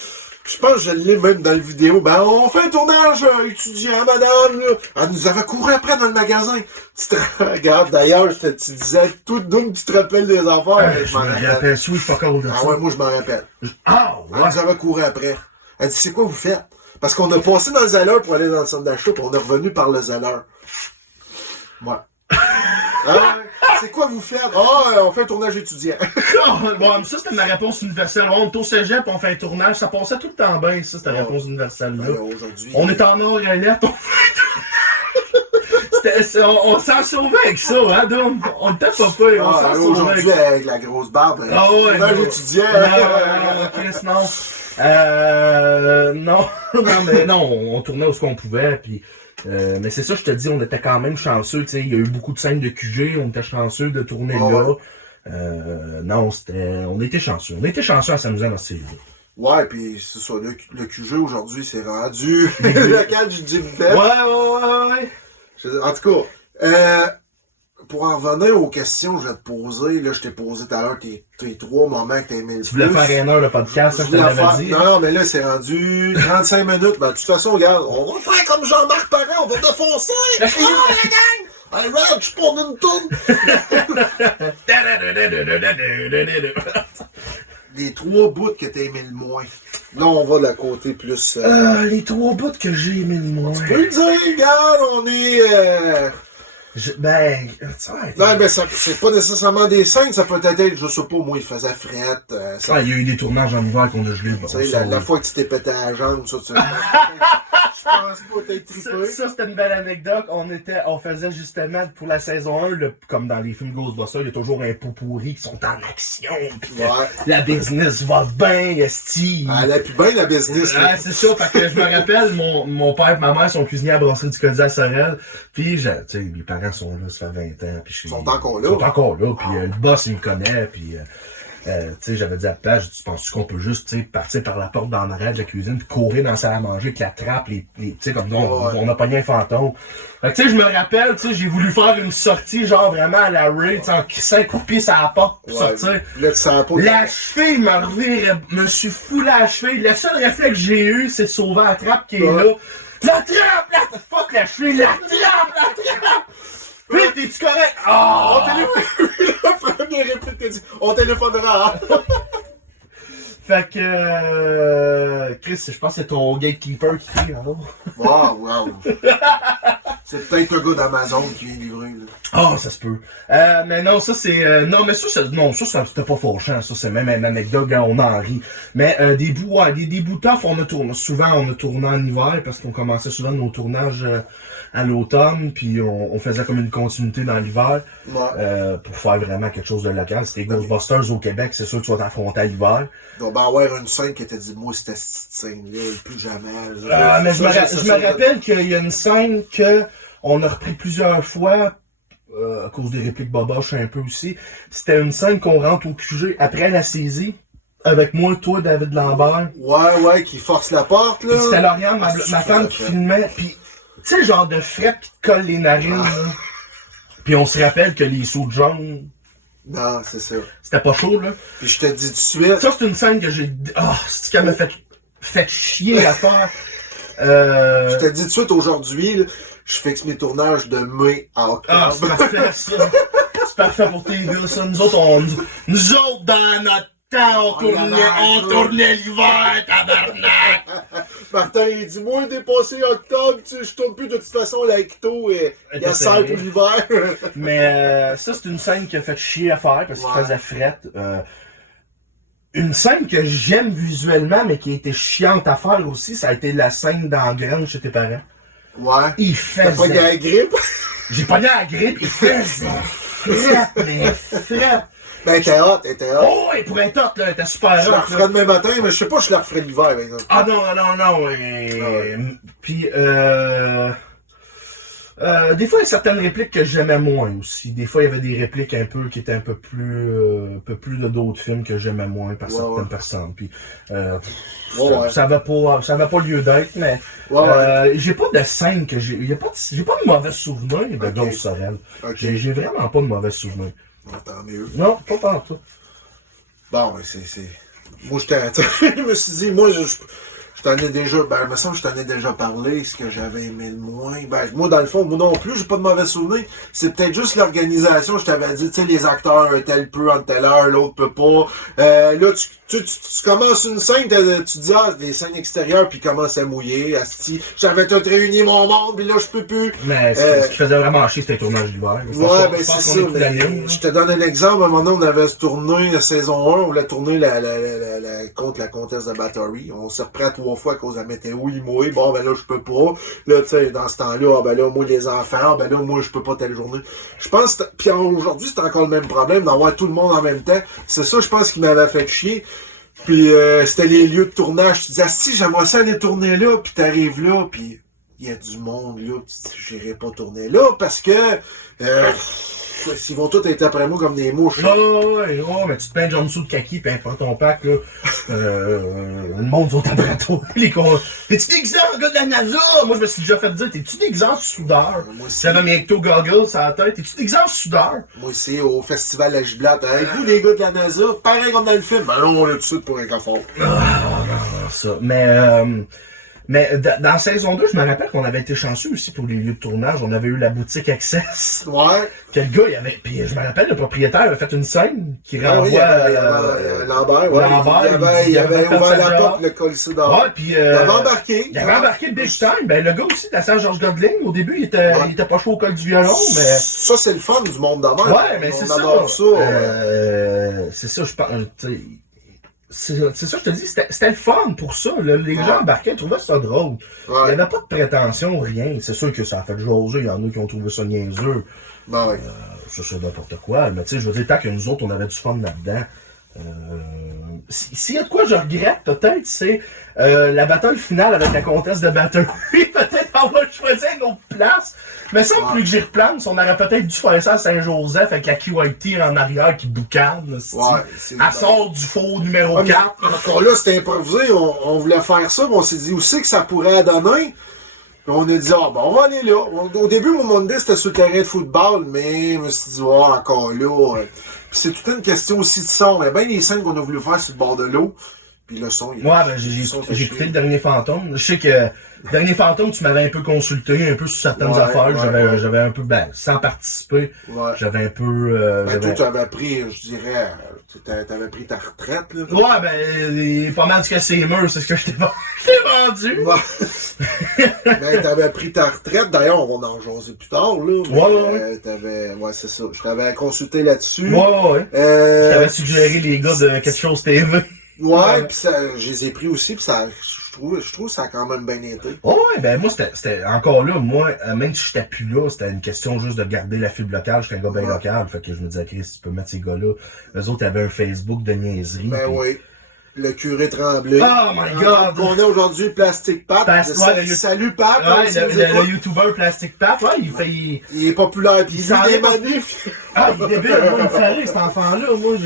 Je pense que je l'ai même dans la vidéo. Ben, on fait un tournage étudiant, madame. Là. Elle nous avait couru après dans le magasin. Tu te regardes, d'ailleurs, tu disais tout d'où tu te rappelles des affaires. Je me rappelle, sweet fuck all de ça. Ah ouais, moi je m'en rappelle. Ouais. Elle nous avait couru après. Elle dit, c'est quoi vous faites? Parce qu'on a passé dans le Zeller pour aller dans le centre d'achat, puis on est revenu par le Zeller. Ouais. C'est quoi vous faites? On fait un tournage étudiant. Bon, ça c'était ma réponse universelle. On est au cégep, on fait un tournage. Ça passait tout le temps bien, ça, cette réponse universelle-là. Aujourd'hui, on est en or et lettres, on fait un tournage. On s'en sauvait avec ça, hein, Dom? On était pas pire, on s'en sauvait. Aujourd'hui, avec la grosse barbe, tournage étudiant. Non, on tournait où ce qu'on pouvait, puis... mais c'est ça, je te dis, on était quand même chanceux, tu sais, il y a eu beaucoup de scènes de QG, on était chanceux de tourner là. Non, on était chanceux. On était chanceux à s'amuser dans ces série. Ouais, pis c'est ça, le QG aujourd'hui, c'est rendu le local du Jim Fett. Ouais. En tout cas, pour en revenir aux questions que je vais te poser, là, je t'ai posé tout à l'heure tes 3 moments que t'as aimé le plus. Tu voulais faire une heure le podcast, ça, je te l'avais dit. Non, mais là, c'est rendu 35 minutes. Ben, de toute façon, regarde, on va faire comme Jean-Marc Parent, on va défoncer. La gang! Allez, regarde, je prends une toune. Les 3 bouts que t'as aimé le moins. Là, on va de la côté plus... les 3 bouts que j'ai aimé le moins. Tu peux le dire, regarde, on est... Non, mais c'est pas nécessairement des scènes, ça peut être, je sais pas, moi, il faisait frette. Il y a eu des tournages en hiver qu'on a gelé. Tu sais, la fois que tu t'es pété à la jambe, ça, tu sais. Je pense pas t'être trippé. Ça, c'était une belle anecdote. On faisait justement, pour la saison 1, comme dans les films Ghostbusters, il y a toujours un pot pourri qui sont en action, pis la business va bien, esti. Elle a plus bien la business, là. C'est ça, parce que je me rappelle, mon père et ma mère sont cuisiniers à la brasserie du Codie à Sorel, pis, tu sais, mes parents sont là, ça fait 20 ans, pis ils sont encore là. Puis le boss, il me connaît, puis... tu sais, j'avais dit à la plage, tu penses qu'on peut juste, tu sais, partir par la porte d'en arrière de la cuisine, puis courir dans la salle à manger, avec la trappe, tu sais, comme nous, on a pogné un fantôme. Fait que, tu sais, je me rappelle, tu sais, j'ai voulu faire une sortie, genre, vraiment à la Ray, tu sais, en crissant un coup de pied sur la porte, pour sortir. Là, tu sens pas. La cheville m'a reviré, me suis foulé à la cheville. Le seul réflexe que j'ai eu, c'est de sauver la trappe qui est là. La trappe, fuck la cheville, la trappe! Puis, t'es-tu correct? On on téléphonera. Fait que, Chris, je pense que c'est ton gatekeeper qui crie, alors. Wow. C'est peut-être un gars d'Amazon qui est livré, là. Ça se peut. Mais non, ça c'est, non, mais ça c'était pas fauchant, ça c'est même une anecdote, on en rit. Mais, des bouts de temps, souvent on a tourné en hiver, parce qu'on commençait souvent nos tournages, à l'automne, puis on faisait comme une continuité dans l'hiver, pour faire vraiment quelque chose de local. C'était Ghostbusters au Québec, c'est sûr que tu vas t'affronter à l'hiver. Il doit bien avoir une scène qui t'a dit, moi, c'était cette scène-là, plus jamais. Mais je me rappelle qu'il y a une scène que on a repris plusieurs fois, à cause des répliques boboches un peu aussi. C'était une scène qu'on rentre au QG après la saisie, avec moi, toi, David Lambert. Ouais, qui force la porte, là. C'était Lauriane, ma femme qui filmait, puis tu sais, le genre de fret qui te colle les narines, là. Puis on se rappelle que les sauts de jaune... Non, c'est ça. C'était pas chaud, là. Puis je te dis tout de suite... Ça, c'est une scène que j'ai... c'est ce qu'elle m'a fait chier à faire. Je te dis tout de suite, aujourd'hui, là, je fixe mes tournages de mai à octobre. C'est parfait, ça. C'est parfait pour tes gars, ça. Nous autres, dans notre temps, on tournait l'hiver, tabarnak! Martin, il dit, moi, dépassé octobre, tu sais, je tourne plus de toute façon, l'Acto, il y a ça pour l'hiver. Mais ça, c'est une scène qui a fait chier à faire, parce qu'il faisait fret. Une scène que j'aime visuellement, mais qui a été chiante à faire aussi, ça a été la scène d'Angren chez tes parents. Ouais. Il faisait... T'as pogné la grippe? J'ai pogné la grippe, il faisait fret, mais fret. Ben, elle était hot. Oh, et pour être hot, là, elle était super Je la hot. referais demain matin, mais je sais pas si je la referais l'hiver, par exemple. Ah non, non, non. Puis, des fois, il y a certaines répliques que j'aimais moins aussi. Des fois, il y avait des répliques un peu qui étaient un peu plus de d'autres films que j'aimais moins par certaines personnes. Puis, ça va pas lieu d'être, mais j'ai pas de scène que j'ai pas de mauvais souvenirs de Ghost Sorel. Okay. J'ai vraiment pas de mauvais souvenirs. Tant mieux. Non, pas partout. Bon, mais c'est. Moi, je me suis dit, moi, je t'en ai déjà. Ben, il me semble que je t'en ai déjà parlé, ce que j'avais aimé le moins. Ben, moi, dans le fond, moi non plus, j'ai pas de mauvais souvenirs. C'est peut-être juste l'organisation. Je t'avais dit, tu sais, les acteurs, un tel peut en telle heure, l'autre peut pas. Là, tu commences une scène, tu dis, ah, des scènes extérieures, puis commence à mouiller. Asti, j'avais tout réuni mon monde, puis là, je peux plus. Mais ce qui faisait vraiment chier, c'était le tournage d'hiver. Ouais, ben, c'est ça. Je te donne un exemple. À un moment donné, on avait tourné la saison 1, on voulait tourner contre la comtesse de Bathory. On s'est repris à 3 fois à cause de la météo, il mouille. Bon, ben là, je peux pas. Là, tu sais, dans ce temps-là, ben là, moi, les enfants, ben là, moi, je peux pas telle journée. Je pense, puis aujourd'hui, c'est encore le même problème d'avoir tout le monde en même temps. C'est ça, je pense, qui m'avait fait chier. Puis c'était les lieux de tournage. Tu disais, ah, si, j'aimerais ça aller tourner là, puis t'arrives là, puis il y a du monde là, tu dis, j'irai pas tourner là, parce que s'ils vont tous être après moi comme des mouches. Ouais, mais tu te peins John de kaki, pis prends ton pack, là. Le monde sont après toi. T'es-tu déguisé en gars de la NASA? Moi, je me suis déjà fait dire, t'es-tu déguisé en soudeur? J'avais mes ecto goggles sur la tête. T'es-tu déguisé en soudeur? Moi, c'est au festival La Giblate. Hey, vous, les gars de la NASA, pareil comme dans le film. Ben non, on est tout de suite pour un confort. Ça. Mais dans saison 2, je me rappelle qu'on avait été chanceux aussi pour les lieux de tournage. On avait eu la boutique Access. Ouais. Que le gars, il avait. Puis je me rappelle, le propriétaire avait fait une scène qui renvoie. Il y avait Lambert, ouais. Il avait ouvert la porte, le colisée d'or. Ouais, puis. Il avait embarqué. Il avait embarqué big time. Ben, le gars aussi, de la salle Georges Godling, au début, il était pas chaud au col du violon, mais. Ça, c'est le fun du monde d'avant. Ouais, mais c'est ça. C'est ça, je pense. C'est ça, je te dis, c'était le fun pour ça. Là. Les gens embarquaient, trouvaient ça drôle. Ouais. Il n'y avait pas de prétention, rien. C'est sûr que ça a fait jaser. Il y en a qui ont trouvé ça niaiseux. Ouais. Ça, c'est n'importe quoi. Mais tu sais, je veux dire, tant que nous autres, on avait du fun là-dedans. S'il y a de quoi je regrette, peut-être, c'est la bataille finale avec la comtesse de Bathory. Peut-être avoir choisi une autre place. Mais ça, plus que j'y replante, on aurait peut-être dû faire ça à Saint-Joseph avec la QIT en arrière qui boucane. Elle sort du faux numéro 4. Encore là, c'était improvisé. On voulait faire ça, mais on s'est dit aussi que ça pourrait donner. Puis on a dit, on va aller là. Au début, mon idée, c'était sur le terrain de football, mais je me suis dit, encore là. Puis c'est toute une question aussi de son. Il y a bien des scènes qu'on a voulu faire sur le bord de l'eau. Puis le son, j'ai écouté le dernier Fantôme. Je sais que le dernier Fantôme, tu m'avais un peu consulté, un peu sur certaines affaires. J'avais un peu, sans participer. Ouais. J'avais un peu. Toi, tu avais pris, je dirais. T'avais pris ta retraite, là. Ouais, pas mal que c'est mûr, c'est ce que je t'ai vendu. Ouais. Ben, t'avais pris ta retraite. D'ailleurs, on va en jaser plus tard, là. Ouais, c'est ça. Je t'avais consulté là-dessus. Ouais. Je t'avais suggéré les gars de quelque chose TV. Ouais, pis je les ai pris aussi, pis ça, je trouve que ça a quand même bien été. Ouais, ben moi, c'était encore là, moi, même si j'étais plus là, c'était une question juste de garder la fibre locale. J'étais un gars bien local, fait que je me disais, Chris, tu peux mettre ces gars-là. Eux autres avaient un Facebook de niaiserie. Ben oui. Le curé Tremblay. Oh my god! On a aujourd'hui Plastic Pat. Salut Pat! Ouais, le YouTuber Plastic Pat, ouais, il est populaire, pis il fait des manifs. Ah, il est débile, moi, il me fait rire, cet enfant-là. Moi,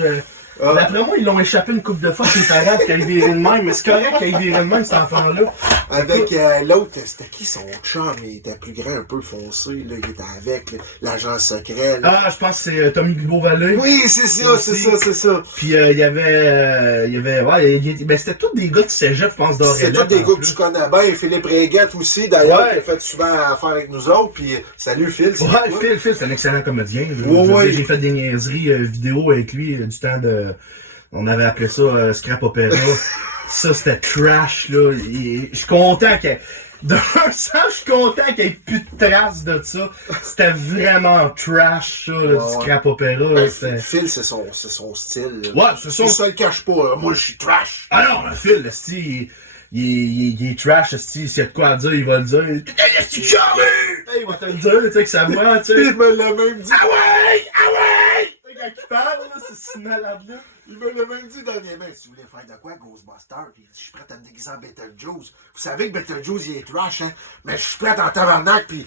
d'après moi, ils l'ont échappé une couple de fois chez les parents qu'il viré de même, mais c'est correct qu'il viré de même, cet enfant-là. Avec l'autre, c'était qui son chum? Il était plus grand, un peu foncé, là. Il était avec l'agent secret, là. Ah, je pense que c'est Tommy Guibault-Vallée. Oui, c'est ça. Puis il y avait, ben c'était tous des gars de cégep, je pense, d'Orléans. C'est tous des gars que tu connais bien. Philippe Réguette aussi, d'ailleurs, qui a fait souvent affaire avec nous autres. Puis salut Phil. Ouais, Phil, c'est un excellent comédien. J'ai fait des niaiseries vidéo avec lui du temps de... On avait appelé ça Scrap Opera. Ça, c'était trash, là. Je suis content d'un sens, je suis content qu'il n'y ait plus de traces de ça. C'était vraiment trash, ça, du Scrap Opera. Ben, Phil, c'est son style. Là. Ouais, c'est ça. Ça le cache pas. Moi, je suis trash. Ah non, Phil, il est trash, s'il y a de quoi à dire, il va le dire. Putain, est-ce que tu il va te le dire, tu sais, que ça va, tu sais. Il me l'a même dit. Ah ouais! qui parle, là, c'est malade-là. Il me l'a même dit dernièrement. Si vous voulez faire de quoi, Ghostbusters, puis je suis prêt à me déguiser en Beetlejuice. Vous savez que Beetlejuice, il est trash, hein? Mais je suis prêt en tabarnak, puis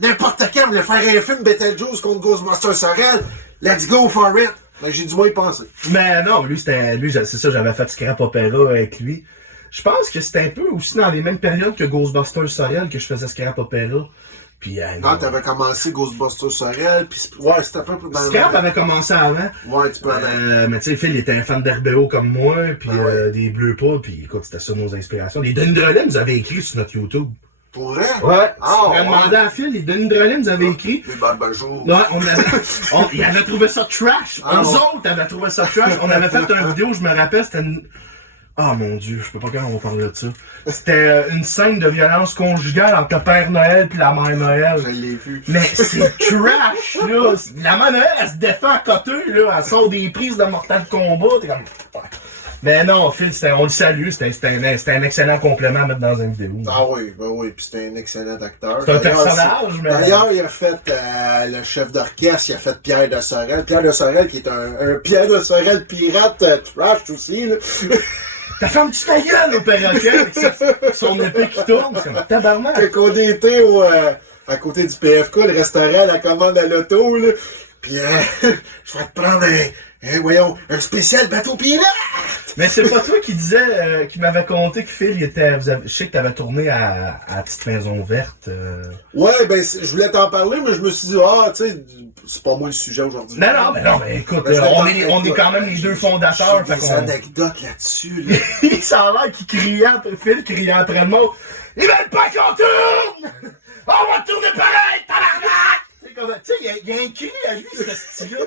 n'importe quand voulait faire un film Beetlejuice contre Ghostbusters Sorel. Let's go for it! Mais j'ai du moins y penser. Mais non, lui, c'est ça, j'avais fait Scrap Opera avec lui. Je pense que c'était un peu aussi dans les mêmes périodes que Ghostbusters Sorel que je faisais Scrap Opera. Puis, quand t'avais commencé Ghostbusters Sorel, puis ouais, c'était un peu dans Scrap avait commencé avant. Ouais, tu peux mais tu sais, Phil, il était un fan d'RBO comme moi, puis des Bleus pas, puis écoute, c'était ça nos inspirations. Les Dundrolin nous avaient écrit sur notre YouTube. Pour vrai? Ouais. Ah, on demandé à Phil, les Dundrolin nous avaient écrit. Les barbejour. Ouais, il avait trouvé ça trash. Nous autres avaient trouvé ça trash. On avait fait une vidéo, je me rappelle, c'était une... Ah mon Dieu, je peux pas quand on va parler de ça. C'était une scène de violence conjugale entre le Père Noël puis la Mère Noël. Je l'ai vu. Mais c'est trash, là. La Mère Noël, elle se défend à côté, là. Elle sort des prises de Mortal Kombat. T'es comme... Mais non, Phil, on le salue. C'était un excellent complément à mettre dans une vidéo. Ah oui, ben oui, puis c'était un excellent acteur. C'est un personnage, mais... D'ailleurs, il a fait le chef d'orchestre, il a fait Pierre de Sorel. Pierre de Sorel qui est un Pierre de Sorel pirate trash aussi, là. T'as fait un petit ta gueule au perroquet avec son épée qui tourne, c'est un tabarnak. Quand on était à côté du PFK, le restaurant, la commande à l'auto, là, pis je vais te prendre un spécial bateau pirate! Mais c'est pas toi qui disais, qui m'avait conté que Phil, je sais que t'avais tourné à Petite Maison Verte. Ouais, ben, je voulais t'en parler, mais je me suis dit, tu sais, c'est pas moi le sujet aujourd'hui. Non, mais écoute, on est quand même les deux fondateurs. J'ai des anecdotes là-dessus, là. Ça a l'air qu'il criait, Phil criait après le mot. Ils veulent pas qu'on tourne! On va tourner pareil, tabarnak! Tu sais, il y a un cri à lui, ce style-là.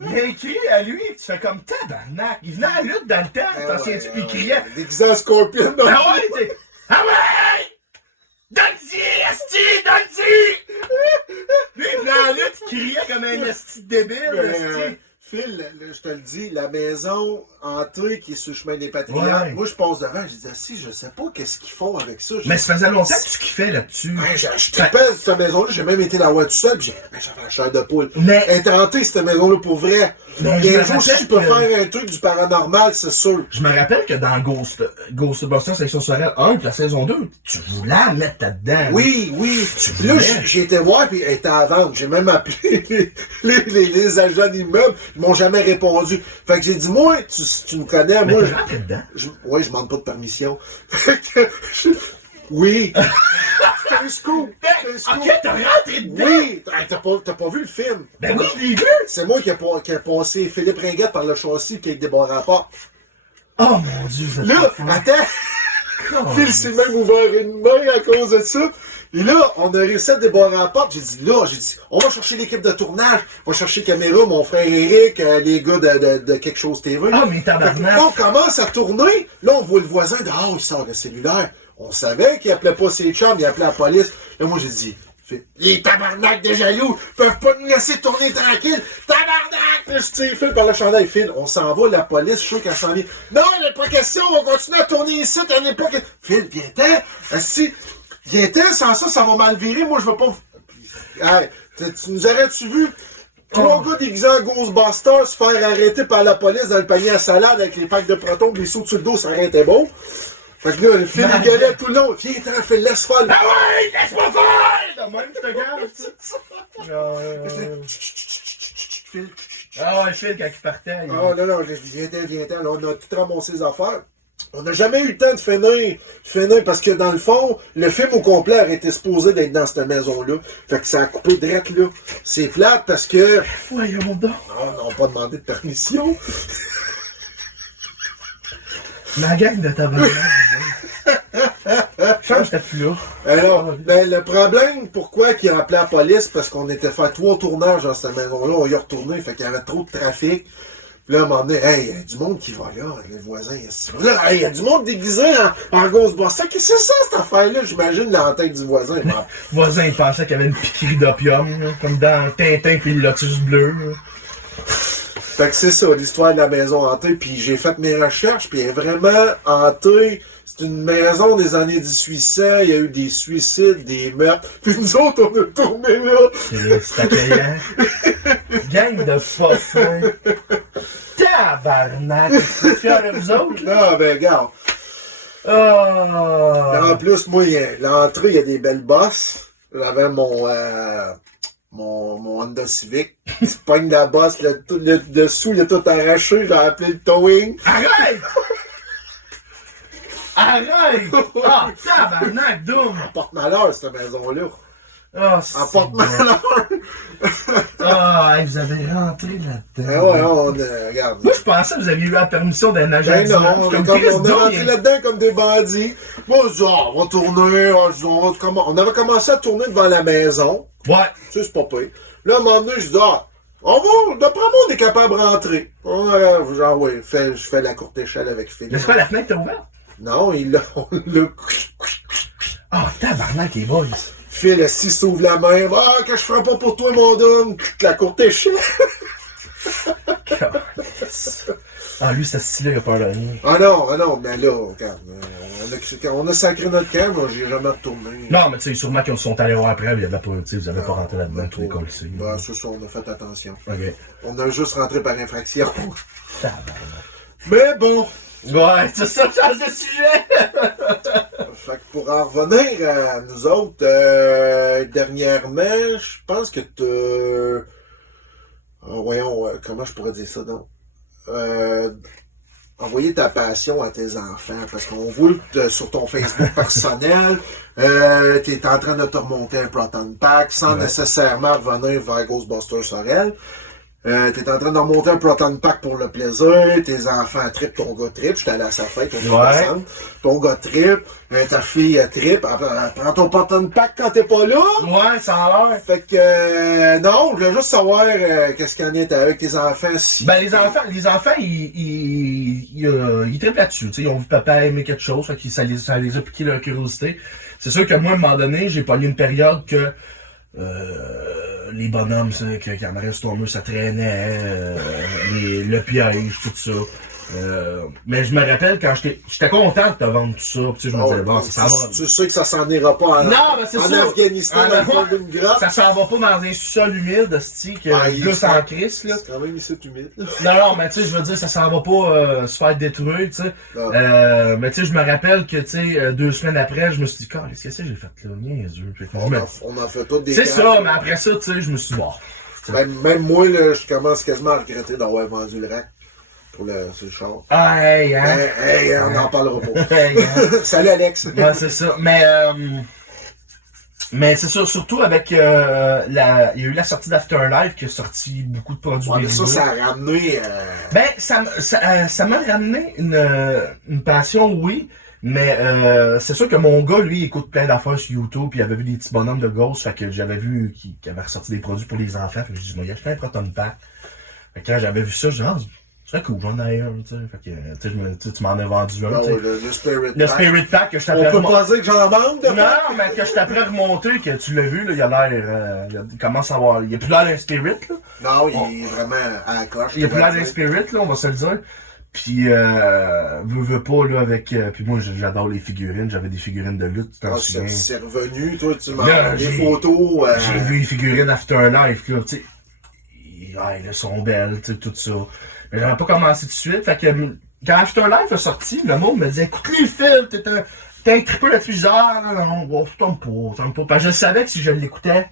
Il y a un cri à lui, tu fais comme tabarnak. Il venait à la lutte dans le temps, t'en souviens-tu, puis il criait. Déguisé en Scorpion, non? Ah ouais, tu sais. Ah ouais! Donne-y, esti, donne-y! Lui, il venait à la lutte, il criait comme un esti débile, esti. Phil, je te le dis, la maison hantée qui est sur le chemin des Patriotes, moi je passe devant, je dis si je sais pas qu'est-ce qu'ils font avec ça. Mais ça faisait longtemps que tu kiffais là-dessus. Je trippais cette maison-là, j'ai même été la voir tout seul, pis j'avais la chair de poule. Elle est hantée cette maison-là pour vrai. Et un jour, si tu peux faire un truc du paranormal, c'est sûr. Je me rappelle que dans Ghostbusters Section Sorel 1 puis la saison 2, tu voulais la mettre là-dedans. Oui. Là, j'ai été voir puis elle était à vendre. J'ai même appelé les agents d'immeubles. Ils m'ont jamais répondu. Fait que j'ai dit, moi, tu me connais, mais moi. Tu rentres dedans? Oui, je demande pas de permission. Oui. C'était un scoop. Ok, t'as rentré dedans? Oui. T'as pas vu le film? Ben oui, je l'ai vu. C'est moi qui ai passé Philippe Ringuette par le châssis qui a des bons rapports. Oh mon Dieu, je là, attends. Phil s'est même ouvert une main à cause de ça. Et là, on a réussi à débarrer la porte. J'ai dit, on va chercher l'équipe de tournage. On va chercher caméra, mon frère Eric, les gars de quelque chose TV. Ah, mais tabarnak. On commence à tourner. Là, on voit le voisin dehors, il sort le cellulaire. On savait qu'il appelait pas ses chums, il appelait la police. Là, moi, j'ai dit, les tabarnak de jaloux peuvent pas nous laisser tourner tranquille. Tabarnak! Là, je tire Phil par le chandail. Phil, on s'en va, la police, je suis sûr qu'elle s'en vient. Non, il n'y a pas question, on va continuer à tourner ici, t'en es pas que... Phil, viens-t'en. Si, viens-t'en, sans ça va mal virer. Moi, je veux pas... Hey, tu nous aurais-tu vu? Trois gars déguisés en Ghostbusters se faire arrêter par la police dans le panier à salade avec les packs de proton, les sauts sur le dos, ça aurait été beau. Fait que là, le Phil, il galait tout le long. Viens-t'en, Phil, laisse faire. Ah ouais, laisse-moi faire! Même, tu te gardes. Phil. Ah ouais, Phil, quand il partait. Ah non, viens-t'en. Là, on a tout ramassé les affaires. On n'a jamais eu le temps de finir parce que dans le fond, le film au complet aurait été supposé d'être dans cette maison-là. Fait que ça a coupé direct là. C'est plate parce que... Voyons donc. Non, on n'a pas demandé de permission. Ma gang de tabac. Change ta plus là. Alors, ben, le problème, pourquoi qu'il a appelé la police, parce qu'on était fait 3 tournages dans cette maison-là, on y a retourné, fait qu'il y avait trop de trafic. Puis là, à un moment donné, hey, il y a du monde qui va là, les voisins. Là, hey, il y a du monde déguisé en Ghostbusters. Qu'est-ce que c'est ça, cette affaire-là? J'imagine dans la tête du voisin. Le voisin, il pensait qu'il y avait une piqûre d'opium, là, comme dans Tintin puis le Lotus bleu. Là. Fait que c'est ça, l'histoire de la maison hantée. Puis j'ai fait mes recherches, puis elle est vraiment hantée. C'est une maison des années 1800. Il y a eu des suicides, des meurtres. Puis nous autres, on a tourné là. C'est accueillant. Gang de foffins. Tabarnak. Tu es fier de vous autres, là? Non, ben regarde. Oh. En plus, moi, l'entrée, il y a des belles bosses. J'avais mon Honda Civic. Tu pognes la bosse, le dessous, il est tout arraché. J'ai appelé le towing. Arrête! Arrête! Ah, tabarnak, Doom! Elle porte malheur, cette maison-là. Ah, Elle porte malheur. Ah, vous avez rentré là-dedans. Ah ouais, regarde. Moi, je pensais que vous aviez eu la permission d'un agent. Ben non, on est rentré là. là-dedans comme des bandits. Moi, je dis, on va tourner. On avait commencé à tourner devant la maison. Ouais. Tu sais, c'est pas pire. Là, à un moment donné, je dis, on va, d'après moi, on est capable de rentrer. Genre, oui, je fais la courte échelle avec Philippe. Mais c'est pas la fenêtre est ouverte? Non, on l'a. Ah, tabarnak, les boys. Phil, si s'ouvre la main, que je ferai pas pour toi, mon homme. La courte échelle. Ah, lui, ce style-là, il a peur de rien. Ah non, mais là, regarde, on a sacré notre camp, moi, j'ai jamais retourné. Non, mais tu sais, sûrement qu'ils sont allés voir après, il y avait pas, tu sais, vous avez pas rentré là-dedans, tous les cols, tu sais. Ben, c'est ça, on a fait attention. Ok. On a juste rentré par infraction. Tabarnak. Mais bon. Ouais, c'est ça, change de sujet! Fait que pour en revenir à nous autres, dernièrement, je pense que voyons, comment je pourrais dire ça, donc? Envoyer ta passion à tes enfants, parce qu'on voit sur ton Facebook personnel, t'es en train de te remonter un Proton Pack sans nécessairement revenir vers Ghostbusters Sorel. T'es en train de remonter un Proton Pack pour le plaisir, tes enfants trip, ton gars trip, j'étais allé à sa fête au mois de décembre, ton gars trip, ta fille trip, prends ton Proton Pack quand t'es pas là. Ouais, ça a l'air. Fait que, non, je voulais juste savoir qu'est-ce qu'il y en est avec tes enfants. Si... Ben, les enfants, ils trippent là-dessus, tu sais, ils ont vu papa aimer quelque chose, fait que ça les a piqué leur curiosité. C'est sûr que moi, à un moment donné, j'ai pogné une période que, les bonhommes, qui en reste au mur, ça traînait, le piège, tout ça. Mais je me rappelle quand j'étais content de te vendre tout ça, pis tu sais, je me disais, bon, ça s'en va. Tu sais que ça s'en ira pas en Afghanistan, dans le fond d'une grotte. Ça s'en va pas dans un sous-sol humide, style, que le gars s'en crisse, là. C'est quand même ici humide. Non, mais tu sais, je veux dire, ça s'en va pas se faire détruire, tu sais. Mais tu sais, je me rappelle que, tu sais, 2 semaines après, je me suis dit, qu'est-ce que j'ai fait là? Niaiseux. On en fait tous des c'est ça, mais après ça, tu sais, je me suis dit, bon. Même moi, là, je commence quasiment à regretter d'avoir vendu le rack. Sur le char. Ah, hey, hein? Hey, on n'en parlera pas. Hey, hein? Salut, Alex. Ouais, c'est ça. Mais c'est ça, surtout avec il y a eu la sortie d'Afterlife qui a sorti beaucoup de produits mais dérivés. ça a ramené... Ben, ça m'a ramené une passion, oui. Mais c'est sûr que mon gars, lui, il écoute plein d'affaires sur YouTube, puis il avait vu des petits bonhommes de Ghost, fait que j'avais vu qu'il avait ressorti des produits pour les enfants, fait que je dis, moi, il a acheté un Proton Pack. Fait que quand j'avais vu ça, je dis, c'est cool, j'en ai un, tu sais. Fait que, tu m'en as vendu un, tu sais. Le Spirit Pack. Le Spirit Pack que je t'apprends. On peut pas dire que j'en manque de Non, mais que je t'apprends à remonter, que tu l'as vu, là, il a l'air, il commence à avoir, il a plus l'air d'un Spirit, là. Non, il est vraiment à la coche. Il a plus l'air d'un Spirit, là, on va se le dire. Puis, veux pas, là, avec, puis moi, j'adore les figurines, j'avais des figurines de lutte, tu t'en souviens. C'est revenu, toi, tu m'as Là, des photos. J'ai vu les figurines Afterlife, là, tu sais. Elles sont belles, tu sais, tout ça. Mais j'avais pas commencé tout de suite, fait que, quand Afterlife est sorti, le monde me disait, écoute les films, t'es un triple là-dessus, genre, non, tombe pas. Parce que je savais que si je l'écoutais,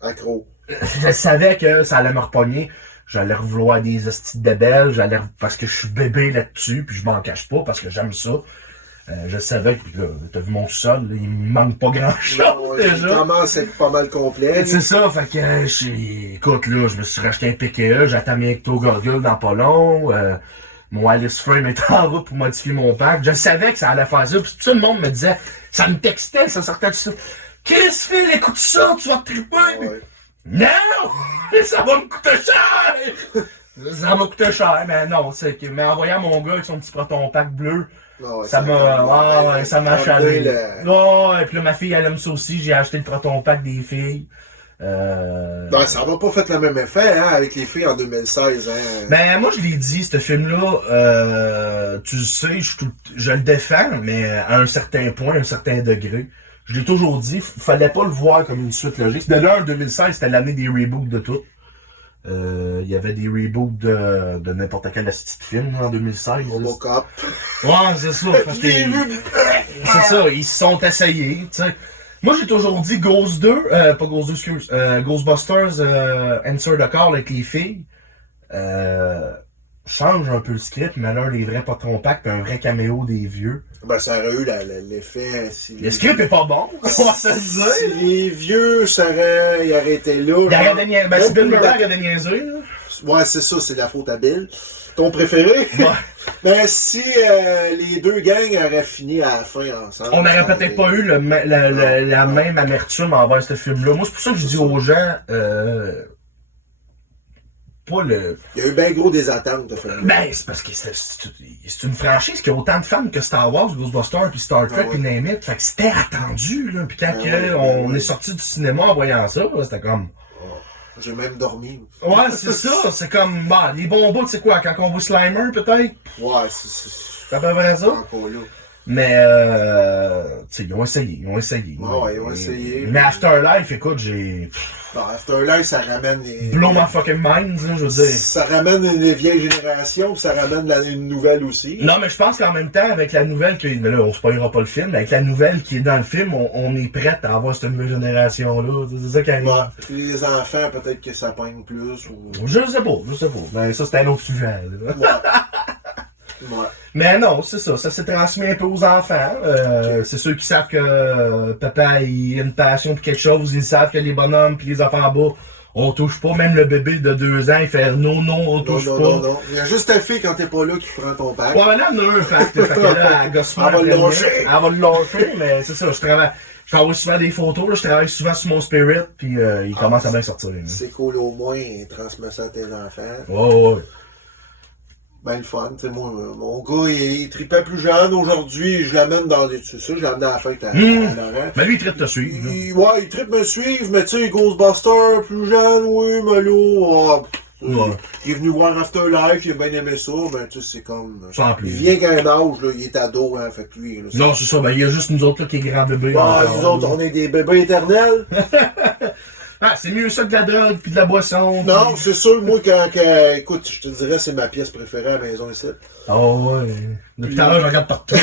accro. Je savais que ça allait me repogner. J'allais vouloir des hosties de bébelles, parce que je suis bébé là-dessus, puis je m'en cache pas, parce que j'aime ça. Je savais que, là, t'as vu mon sol, là, il me manque pas grand-chose, déjà. Il commence à être pas mal complet. C'est ça, fait que, écoute, là, je me suis racheté un PKE, j'attends mes Ecto Goggle dans pas long, mon Alice Frame est en route pour modifier mon pack. Je savais que ça allait faire ça, puis tout le monde me disait, ça me textait, ça sortait de ça. Chris, Phil, écoute ça, tu vas te triper! Ouais. Non! Ça va me coûter cher! Ça m'a coûté cher, mais non, c'est que, mais en voyant mon gars avec son petit Proton Pack bleu, ça m'a chalé. Ouais, et puis là, ma fille, elle aime ça aussi, j'ai acheté le Proton Pack des filles. Ben, ça n'a pas fait le même effet, hein, avec les filles en 2016, hein. Ben, moi, je l'ai dit, ce film-là, tu le sais, je le défends, mais à un certain point, à un certain degré. Je l'ai toujours dit, fallait pas le voir comme une suite logique. De là, en 2016, c'était l'année des reboots de tout. Il y avait des reboots de n'importe quel petit film là, en 2016. Robocop. Ouais, c'est ça. C'est ça, ils se sont essayés, tu sais. Moi, j'ai toujours dit Ghost 2, pas Ghost 2, excuse, Ghostbusters Answer the Call avec les filles. Change un peu le script, mais là, les vrais patrons pack pis un vrai caméo des vieux. Ben, ça aurait eu l'effet. Si Le script est pas bon, on va se le dire. Si les vieux, il aurait été là. Il arrête de niaiser. Ben, si Bill Murray arrête de niaiser, là. Ouais, c'est ça, c'est la faute à Bill. Ton préféré? Ouais. Mais si les deux gangs auraient fini à la fin ensemble. On n'aurait peut-être pas eu la même amertume envers ce film-là. Moi, c'est pour ça que je dis aux gens, pas le. Il y a eu bien gros des attentes de film. Ben, c'est parce que c'est une franchise qui a autant de fans que Star Wars, Ghostbusters, puis Star Trek, puis Name It. Fait que c'était attendu, là. Puis quand on est sorti du cinéma en voyant ça, c'était comme. J'ai même dormi. Ouais, c'est ça. C'est comme, bah, les bons bouts, c'est quoi? Quand on voit Slimer, peut-être? Ouais, C'est à peu près ça. encore là. Mais, tu sais, ils ont essayé. Ouais, ils ont essayé. Mais Afterlife, écoute, j'ai. Bon, Afterlife, ça ramène les. Blow my fucking mind, je veux dire. Ça ramène une vieille génération, puis ça ramène une nouvelle aussi. Non, mais je pense qu'en même temps, avec la nouvelle qui. Mais là, on spoilera pas le film, mais avec la nouvelle qui est dans le film, on est prêt à avoir cette nouvelle génération-là. C'est ça qui arrive. Ouais. Puis les enfants, peut-être que ça pogne plus. Ou... Je sais pas. Mais ça, c'est un autre sujet. Là. Ouais. Ouais. Mais non, c'est ça. Ça s'est transmis un peu aux enfants. C'est ceux qui savent que papa il a une passion pour quelque chose. Ils savent que les bonhommes puis les enfants en bas, on touche pas. Même le bébé de 2 ans, il fait non, on touche pas. Non. Il y a juste ta fille quand t'es pas là qui prend ton pack. Ouais, mais là, il y en a un fait que là, elle gosse Elle va le lâcher. Elle va le lâcher, mais c'est ça. Je t'envoie souvent des photos. Là, je travaille souvent sur mon spirit, puis il commence à bien sortir. Là. C'est cool au moins, transmet ça à tes enfants. Ouais. Ben le fun, tu sais, moi, mon gars, il tripait plus jeune. Aujourd'hui, je l'amène dans des. Tu sais, je l'amène à la fête à Laurent. Mais lui, il traite de te suivre. Ouais, il tripe me suivre, mais tu sais, Ghostbusters, plus jeune, oui, mais là, il est venu voir Afterlife, il a bien aimé ça, mais tu sais, c'est comme. Sans plus. Il vient qu'à un âge, là, il est ado, hein, fait que lui. Là, non, c'est ça, ben il y a juste nous autres là qui est grand bébé. Ah, nous autres, on est des bébés éternels. Ah, c'est mieux ça que de la drogue puis de la boisson. Non, c'est sûr, moi, écoute, je te dirais, c'est ma pièce préférée à la maison ici. Oh, ouais. Depuis tout à l'heure, je regarde partout.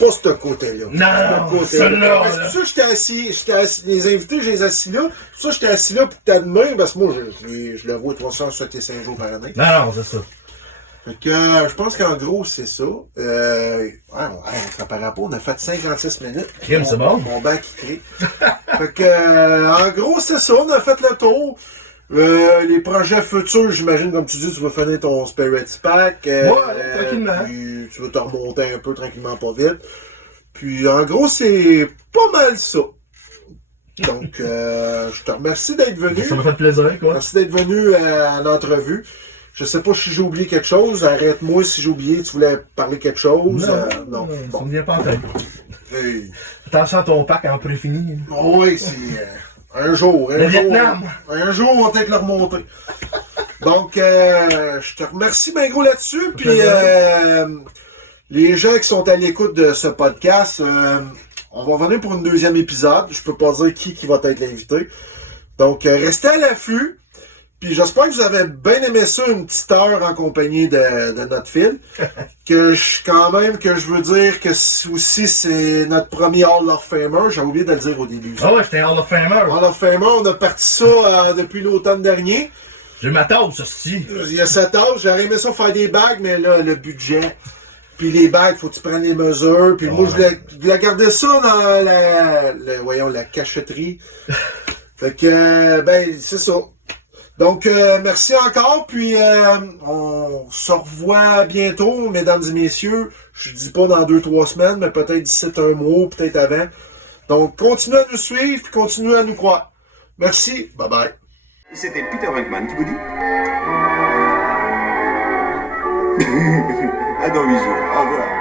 Pas ce côté-là. Non, celui-là. C'est pour ça que j'étais assis, les invités, je les ai assis là. C'est pour ça que j'étais assis là pour t'admirer, parce que moi, je le vois 365 jours par année. Non, c'est ça. Fait que, je pense qu'en gros, c'est ça. Ça paraît pas, on a fait 56 minutes. Crime, c'est bon. Mon banc qui crie. Fait que, en gros, c'est ça, on a fait le tour. Les projets futurs, j'imagine, comme tu dis, tu vas finir ton Spirit Pack. Tranquillement. Puis, tu vas te remonter un peu tranquillement, pas vite. Puis, en gros, c'est pas mal ça. Donc, je te remercie d'être venu. Ça m'a fait plaisir, quoi. Merci d'être venu à l'entrevue. Je sais pas si j'ai oublié quelque chose. Arrête-moi si j'ai oublié. Tu voulais parler quelque chose. Non. Ça me vient pas en tête. Hey. Attention à ton pack en préfini. Oui, c'est... un jour. Vietnam. Un jour, on va peut-être le remonter. Donc, je te remercie bien gros là-dessus. Puis, les gens qui sont à l'écoute de ce podcast, on va revenir pour une deuxième épisode. Je peux pas dire qui va être l'invité. Donc, restez à l'affût. Puis j'espère que vous avez bien aimé ça, une petite heure en compagnie de notre film. Que je veux dire que aussi c'est notre premier Hall of Famer. J'ai oublié de le dire au début. Ah ouais, j'étais Hall of Famer. Hall of Famer, on a parti ça depuis l'automne dernier. J'ai ma tasse, ça se dit. Il y a 7 ans, j'aurais aimé ça faire des bagues, mais là, le budget. Puis les bagues, faut que tu prennes les mesures. Puis moi, je voulais garder ça dans la cachotterie. Fait que, c'est ça. Donc, merci encore, puis on se revoit bientôt, mesdames et messieurs. Je dis pas dans 2-3 semaines, mais peut-être d'ici un mois, peut-être avant. Donc, continuez à nous suivre, puis continuez à nous croire. Merci, bye bye. C'était Peter Venkman qui vous dit à dans 8 jours. Au revoir.